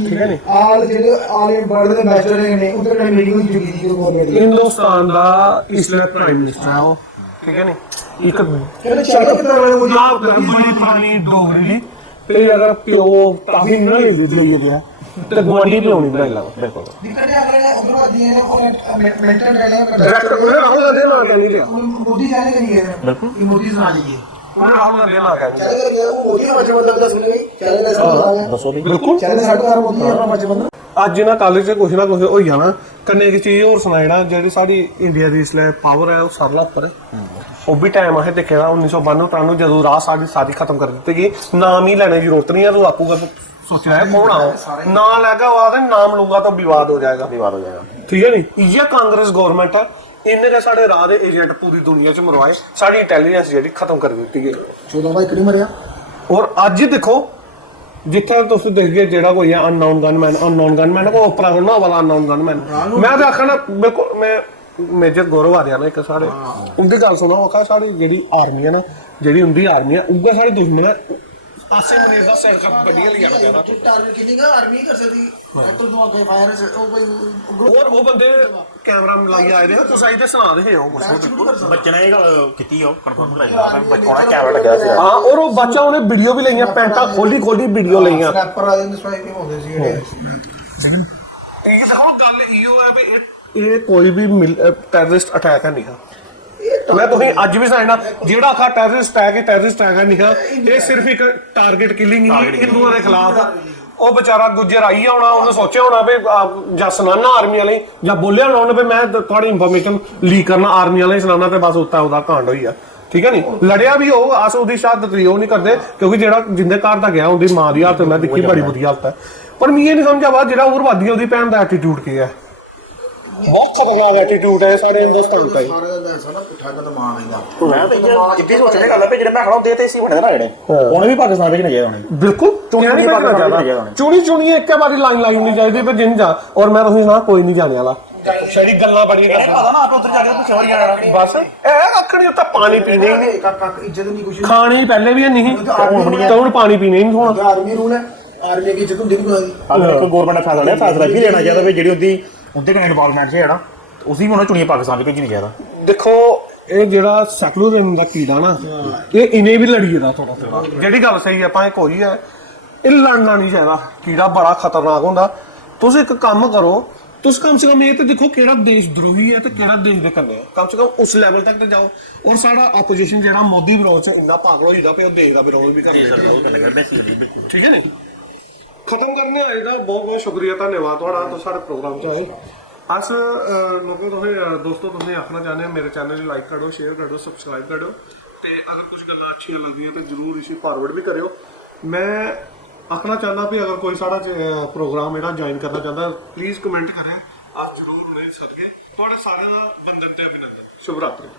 ठीक है नहीं आल जेडे आल वर्ल्ड दे मैटर ने उधर कहीं मीटिंग हो चुकी थी गवर्नमेंट हिंदुस्तान का इसलिए प्राइम मिनिस्टर है वो ठीक है नहीं एक कहने चल कितना मैंने मुझे बड़ी पुरानी डोगरी दी ते अगर प्यो काफी नहीं ले दिया तो गवांडी पे होनी बनाई लगा बिल्कुल दिक्कत है अगले उग्रवादी है और मेंटेन रहने में डायरेक्ट उन्हें राहुल गांधी ना कहनी लिया मोदी जाने के लिए बिल्कुल ये मोदी सुना दीजिए उन्हें राहुल गांधी ना कहनी चले गए वो मोदी का बच्चा बंदा दस मिनट में चले गए ਦੱਸੋ ਵੀ बिल्कुल चले साढ़े मोदी का बच्चा बंदा ਅੱਜ ਨਾ ਕਾਲਜ 'ਚ ਕੁਛ ਨਾ ਕੁਛ ਹੋ ਜਾਣਾ ਕੰਨੇ ਇੱਕ ਚੀਜ਼ ਹੋਰ ਸੁਣਾਇਣਾ ਜਿਹੜੀ ਸਾਡੀ ਇੰਡੀਆ ਦੀ ਇਸ ਲਈ ਪਾਵਰ ਹੈ ਉਹ ਸਰਲਾ ਉੱਪਰ ਹੈ ਉਹ ਵੀ ਟਾਈਮ ਆਹੇ ਦੇਖੇਗਾ 1992 ਨੂੰ ਜਦੋਂ ਰਾਹ ਸਾਡੀ ਖਤਮ ਕਰ ਦਿੱਤੀ ਗਈ ਨਾਮ ਹੀ ਲੈਣੇ ਦੀ ਜ਼ਰੂਰਤ ਨਹੀਂ ਹੈ ਤੂੰ ਆਪੂਗਾ सोचा है कौन आओ ना लगा हुआ है नाम लूंगा तो विवाद हो जाएगा ठीक है नहीं ये कांग्रेस गवर्नमेंट है इन्हें के साढ़े राह दे एजेंट पूरी दुनिया च मरवाए साड़ी इंटेलिजेंस जी खत्म कर दी है 14 भाई किड़ी मरिया और अज देखो जिथे तुम देखिए जेड़ा कोई है अननोन गनमैन को उपरा होना वाला अननोन गनमैन मैं तो आखना बिल्कुल मैं मेजर गौरव आर्या ने एक साढ़े उनकी गल सुनो आखा साड़ी जेड़ी आर्मी है ना जेड़ी उनकी आर्मी है उगे साढ़े दुश्मन है आसे मुनीर दा सिर कप कड्डिया लिया जाना टारगेट कितनी का आर्मी कर सकती तो दुआ के फायर से ओ भाई और वो बंदे कैमरा लाई आए थे तुस आई ते सुना दे हो कुछ ਬੱਚੇ ਨੇ ਇਹ ਗੱਲ ਕੀਤੀ ਉਹ ਕਨਫਰਮ ਕਰਾਈ ਬੱਚਾ ਕੈਮਰਾ ਲੱਗਿਆ ਸੀ हां और वो बच्चा उन्हें वीडियो भी लईया पैंटा खोली वीडियो लईया स्नैपर आ जांदे स्वाइप होंदे सी जेडे ਇਹ ਦੇਖੋ ਗੱਲ ਇਹੋ ਹੈ ਵੀ ਇਹ ਕੋਈ ਵੀ ਟੈਰਰਿਸਟ ਅਟੈਕ ਹੈ ਨਹੀਂ ਮੈਂ ਤੁਸੀਂ ਅੱਜ ਵੀ ਸੁਣਨਾ ਜਿਹੜਾ ਆਖਾ ਟੈਰਰਿਸਟ ਅਟੈਕ ਹੈ ਨਹੀਂ ਇਹ ਸਿਰਫ ਇੱਕ ਟਾਰਗੇਟ ਕਿਲਿੰਗ ਹੀ ਹਿੰਦੂਆਂ ਦੇ ਖਿਲਾਫ ਉਹ ਵਿਚਾਰਾ ਗੁੱਜਰ ਆਈ ਆਉਣਾ ਉਹਨੇ ਸੋਚਿਆ ਹੋਣਾ ਵੀ ਜਾਂ ਸੁਣਾਣਾ ਆਰਮੀ ਵਾਲੇ ਜਾਂ ਬੋਲਿਆ ਹੋਣਾ ਉਹਨੇ ਵੀ ਮੈਂ ਤੁਹਾਡੀ ਇਨਫੋਰਮੇਸ਼ਨ ਲੀਕ ਕਰਨਾ ਆਰਮੀ ਵਾਲੇ ਸੁਣਾਣਾ ਤੇ ਬਸ ਉੱਤਾ ਉਹਦਾ ਕਾਂਡ ਹੋਈ ਆ ਠੀਕ ਹੈ ਨਹੀਂ ਲੜਿਆ ਵੀ ਉਹ ਆਸ ਉਹਦੀ ਸ਼ਹਾਦਤ ਵੀ ਉਹ ਨਹੀਂ ਕਰਦੇ ਕਿਉਂਕਿ ਜਿਹੜਾ ਜਿੰਦੇ ਘਰ ਦਾ ਗਿਆ ਉਹਦੀ ਮਾਂ ਦੀ ਹਾਲਤ ਮੈਂ ਦੇਖੀ ਬੜੀ ਬੁਰੀ ਹਾਲਤ ਹੈ ਪਰ ਮੈਨੂੰ ਇਹ ਨਹੀਂ ਸਮਝ ਆਵਾ ਜਿਹੜਾ ਉਗਰਵਾਦੀ ਆ ਉਹਦੀ ਭੈਣ ਦਾ ਐਟੀਟਿਊਡ ਕੀ ਹੈ। ਬਹੁਤ ਖਤਰਨਾਕ ਐਟੀਟਿਊਡ ਹੈ ਸਾਡੇ ਹਿੰਦੁਸਤਾਨ ਦਾ। ਸਾਰੇ ਦਾ ਸਾਡਾ ਪੁੱਠਾ ਕਦਮਾਨ ਹੈਗਾ। ਮੈਂ ਤਾਂ ਜਿੱਦੀ ਸੋਚਣੇ ਗੱਲ ਹੈ ਵੀ ਜਿਹੜੇ ਮੈਂ ਖੜਾ ਦੇ ਤੇ ਸੀ ਬਣੇ ਨਾ ਜਿਹੜੇ ਉਹਨੇ ਵੀ ਪਾਕਿਸਤਾਨ ਭੇਜਣਾ ਚਾਹੀਦਾ ਉਹਨੇ ਬਿਲਕੁਲ ਚੁਣੀ ਚੁਣੀ ਇੱਕ ਵਾਰੀ ਲਾਈਨ ਨਹੀਂ ਚਾਹੀਦੀ ਪਰ ਜਿੰਨ ਜਾ ਔਰ ਮੈਂ ਤੁਸੀਂ ਨਾ ਕੋਈ ਨਹੀਂ ਜਾਣੇ ਵਾਲਾ ਸ਼ਰੀ ਗੱਲਾਂ ਬੜੀਆਂ ਇਹ ਪਤਾ ਨਾ ਆਪੇ ਉੱਧਰ ਜਾ ਕੇ ਪਿੱਛੇ ਵਾਰੀ ਜਾਣਾ ਬਸ ਇਹ ਅੱਖਣੀ ਉੱਤੇ ਪਾਣੀ ਪੀਣੇ ਹੀ ਕੱਕ ਇੱਜ਼ਤ ਨਹੀਂ ਕੁਛ ਖਾਣੇ ਪਹਿਲੇ ਵੀ ਨਹੀਂ ਤਾਂ ਹੁਣ ਪਾਣੀ ਪੀਣੇ ਨਹੀਂ ਹੁਣ ਆਰਮੀ ਰੂਲ ਹੈ ਆਰਮੀ ਕੀ ਇੱਜ਼ਤ ਹੁੰਦੀ ਨਹੀਂ ਕੋਈ ਅਗਰ ਕੋਈ ਗਵਰਨਮੈਂਟ ਨੇ ਫੈਸਲਾ ਲਿਆ ਫੈਸਲਾ ਵੀ ਲੈਣਾ ਚਾਹੀਦਾ ਵੀ ਜਿਹੜੀ ਉਹਦੇ ਕੋਲ ਇਨਵੋਲਵਮੈਂਟ ਹੈ ਨਾ ਉਸੇ ਵੀ ਉਹਨਾਂ ਚੁਣੀਆਂ ਪਾਕਿਸਤਾਨ ਵਿੱਚ ਭੇਜਣੀ ਚਾਹੀਦਾ। ਦੇਖੋ ਇਹ ਜਿਹੜਾ ਸੈਕੂਲਰਿਜ਼ਮ ਦਾ ਕੀੜਾ ਨਾ ਇਹ ਇਨੇ ਵੀ ਲੜੀਏ ਦਾ ਥੋੜਾ ਥੋੜਾ ਜਿਹੜੀ ਗੱਲ ਸਹੀ ਆਪਾਂ ਇਹ ਕੋਈ ਹੈ ਇਹ ਲੜਨਾ ਨਹੀਂ ਚਾਹੀਦਾ ਕੀੜਾ ਬੜਾ ਖਤਰਨਾਕ ਹੁੰਦਾ। ਤੁਸੀਂ ਇੱਕ ਕੰਮ ਕਰੋ ਤੁਸੀਂ ਕਮ ਸੇ ਕਮ ਇਹ ਤੇ ਦੇਖੋ ਕਿਹੜਾ ਦੇਸ਼ ਦਰੋਹੀ ਹੈ ਤੇ ਕਿਹੜਾ ਦੇਸ਼ ਦੇ ਕੰਨੇ ਹੈ ਕਮ ਸੇ ਕਮ ਉਸ ਲੈਵਲ ਤੱਕ ਤੇ ਜਾਓ। ਔਰ ਸਾਡਾ ਆਪੋਜੀਸ਼ਨ ਜਿਹੜਾ ਮੋਦੀ ਵਿਰੋਧ ਚ ਇੰਨਾ ਪਾਗਲ ਹੋ ਜਾਂਦਾ ਪਿਆ ਉਹ ਦੇਸ਼ ਦਾ ਵਿਰੋਧ ਵੀ ਕਰਦਾ ਠੀਕ ਹੈ ਨੀ ਖਤਮ ਕਰਨੇ ਆਏ ਦਾ ਬਹੁਤ ਬਹੁਤ ਸ਼ੁਕਰੀਆ ਧੰਨਵਾਦ ਤੁਹਾਡਾ ਤੁਸੀਂ ਸਾਡੇ ਪ੍ਰੋਗਰਾਮ ਚ ਆਏ। अस लोगों तुसें दोस्तों तुसें आखना चाहते हैं मेरे चैनल लाइक करो शेयर करो सबसक्राइब करो तो अगर कुछ गल्लां अच्छियां लगदियां तो जरूर इसी फॉरवर्ड भी करियो। मैं आखना चाहना भी अगर कोई साढ़ा प्रोग्राम जेह्ड़ा ज्वाइन करना चाहता प्लीज़ कमेंट करें अस जरूर उनेंगी सदगे। तुहाडे सारेआं दा बंधन ते अभिनंदन। शुभ रात्रि।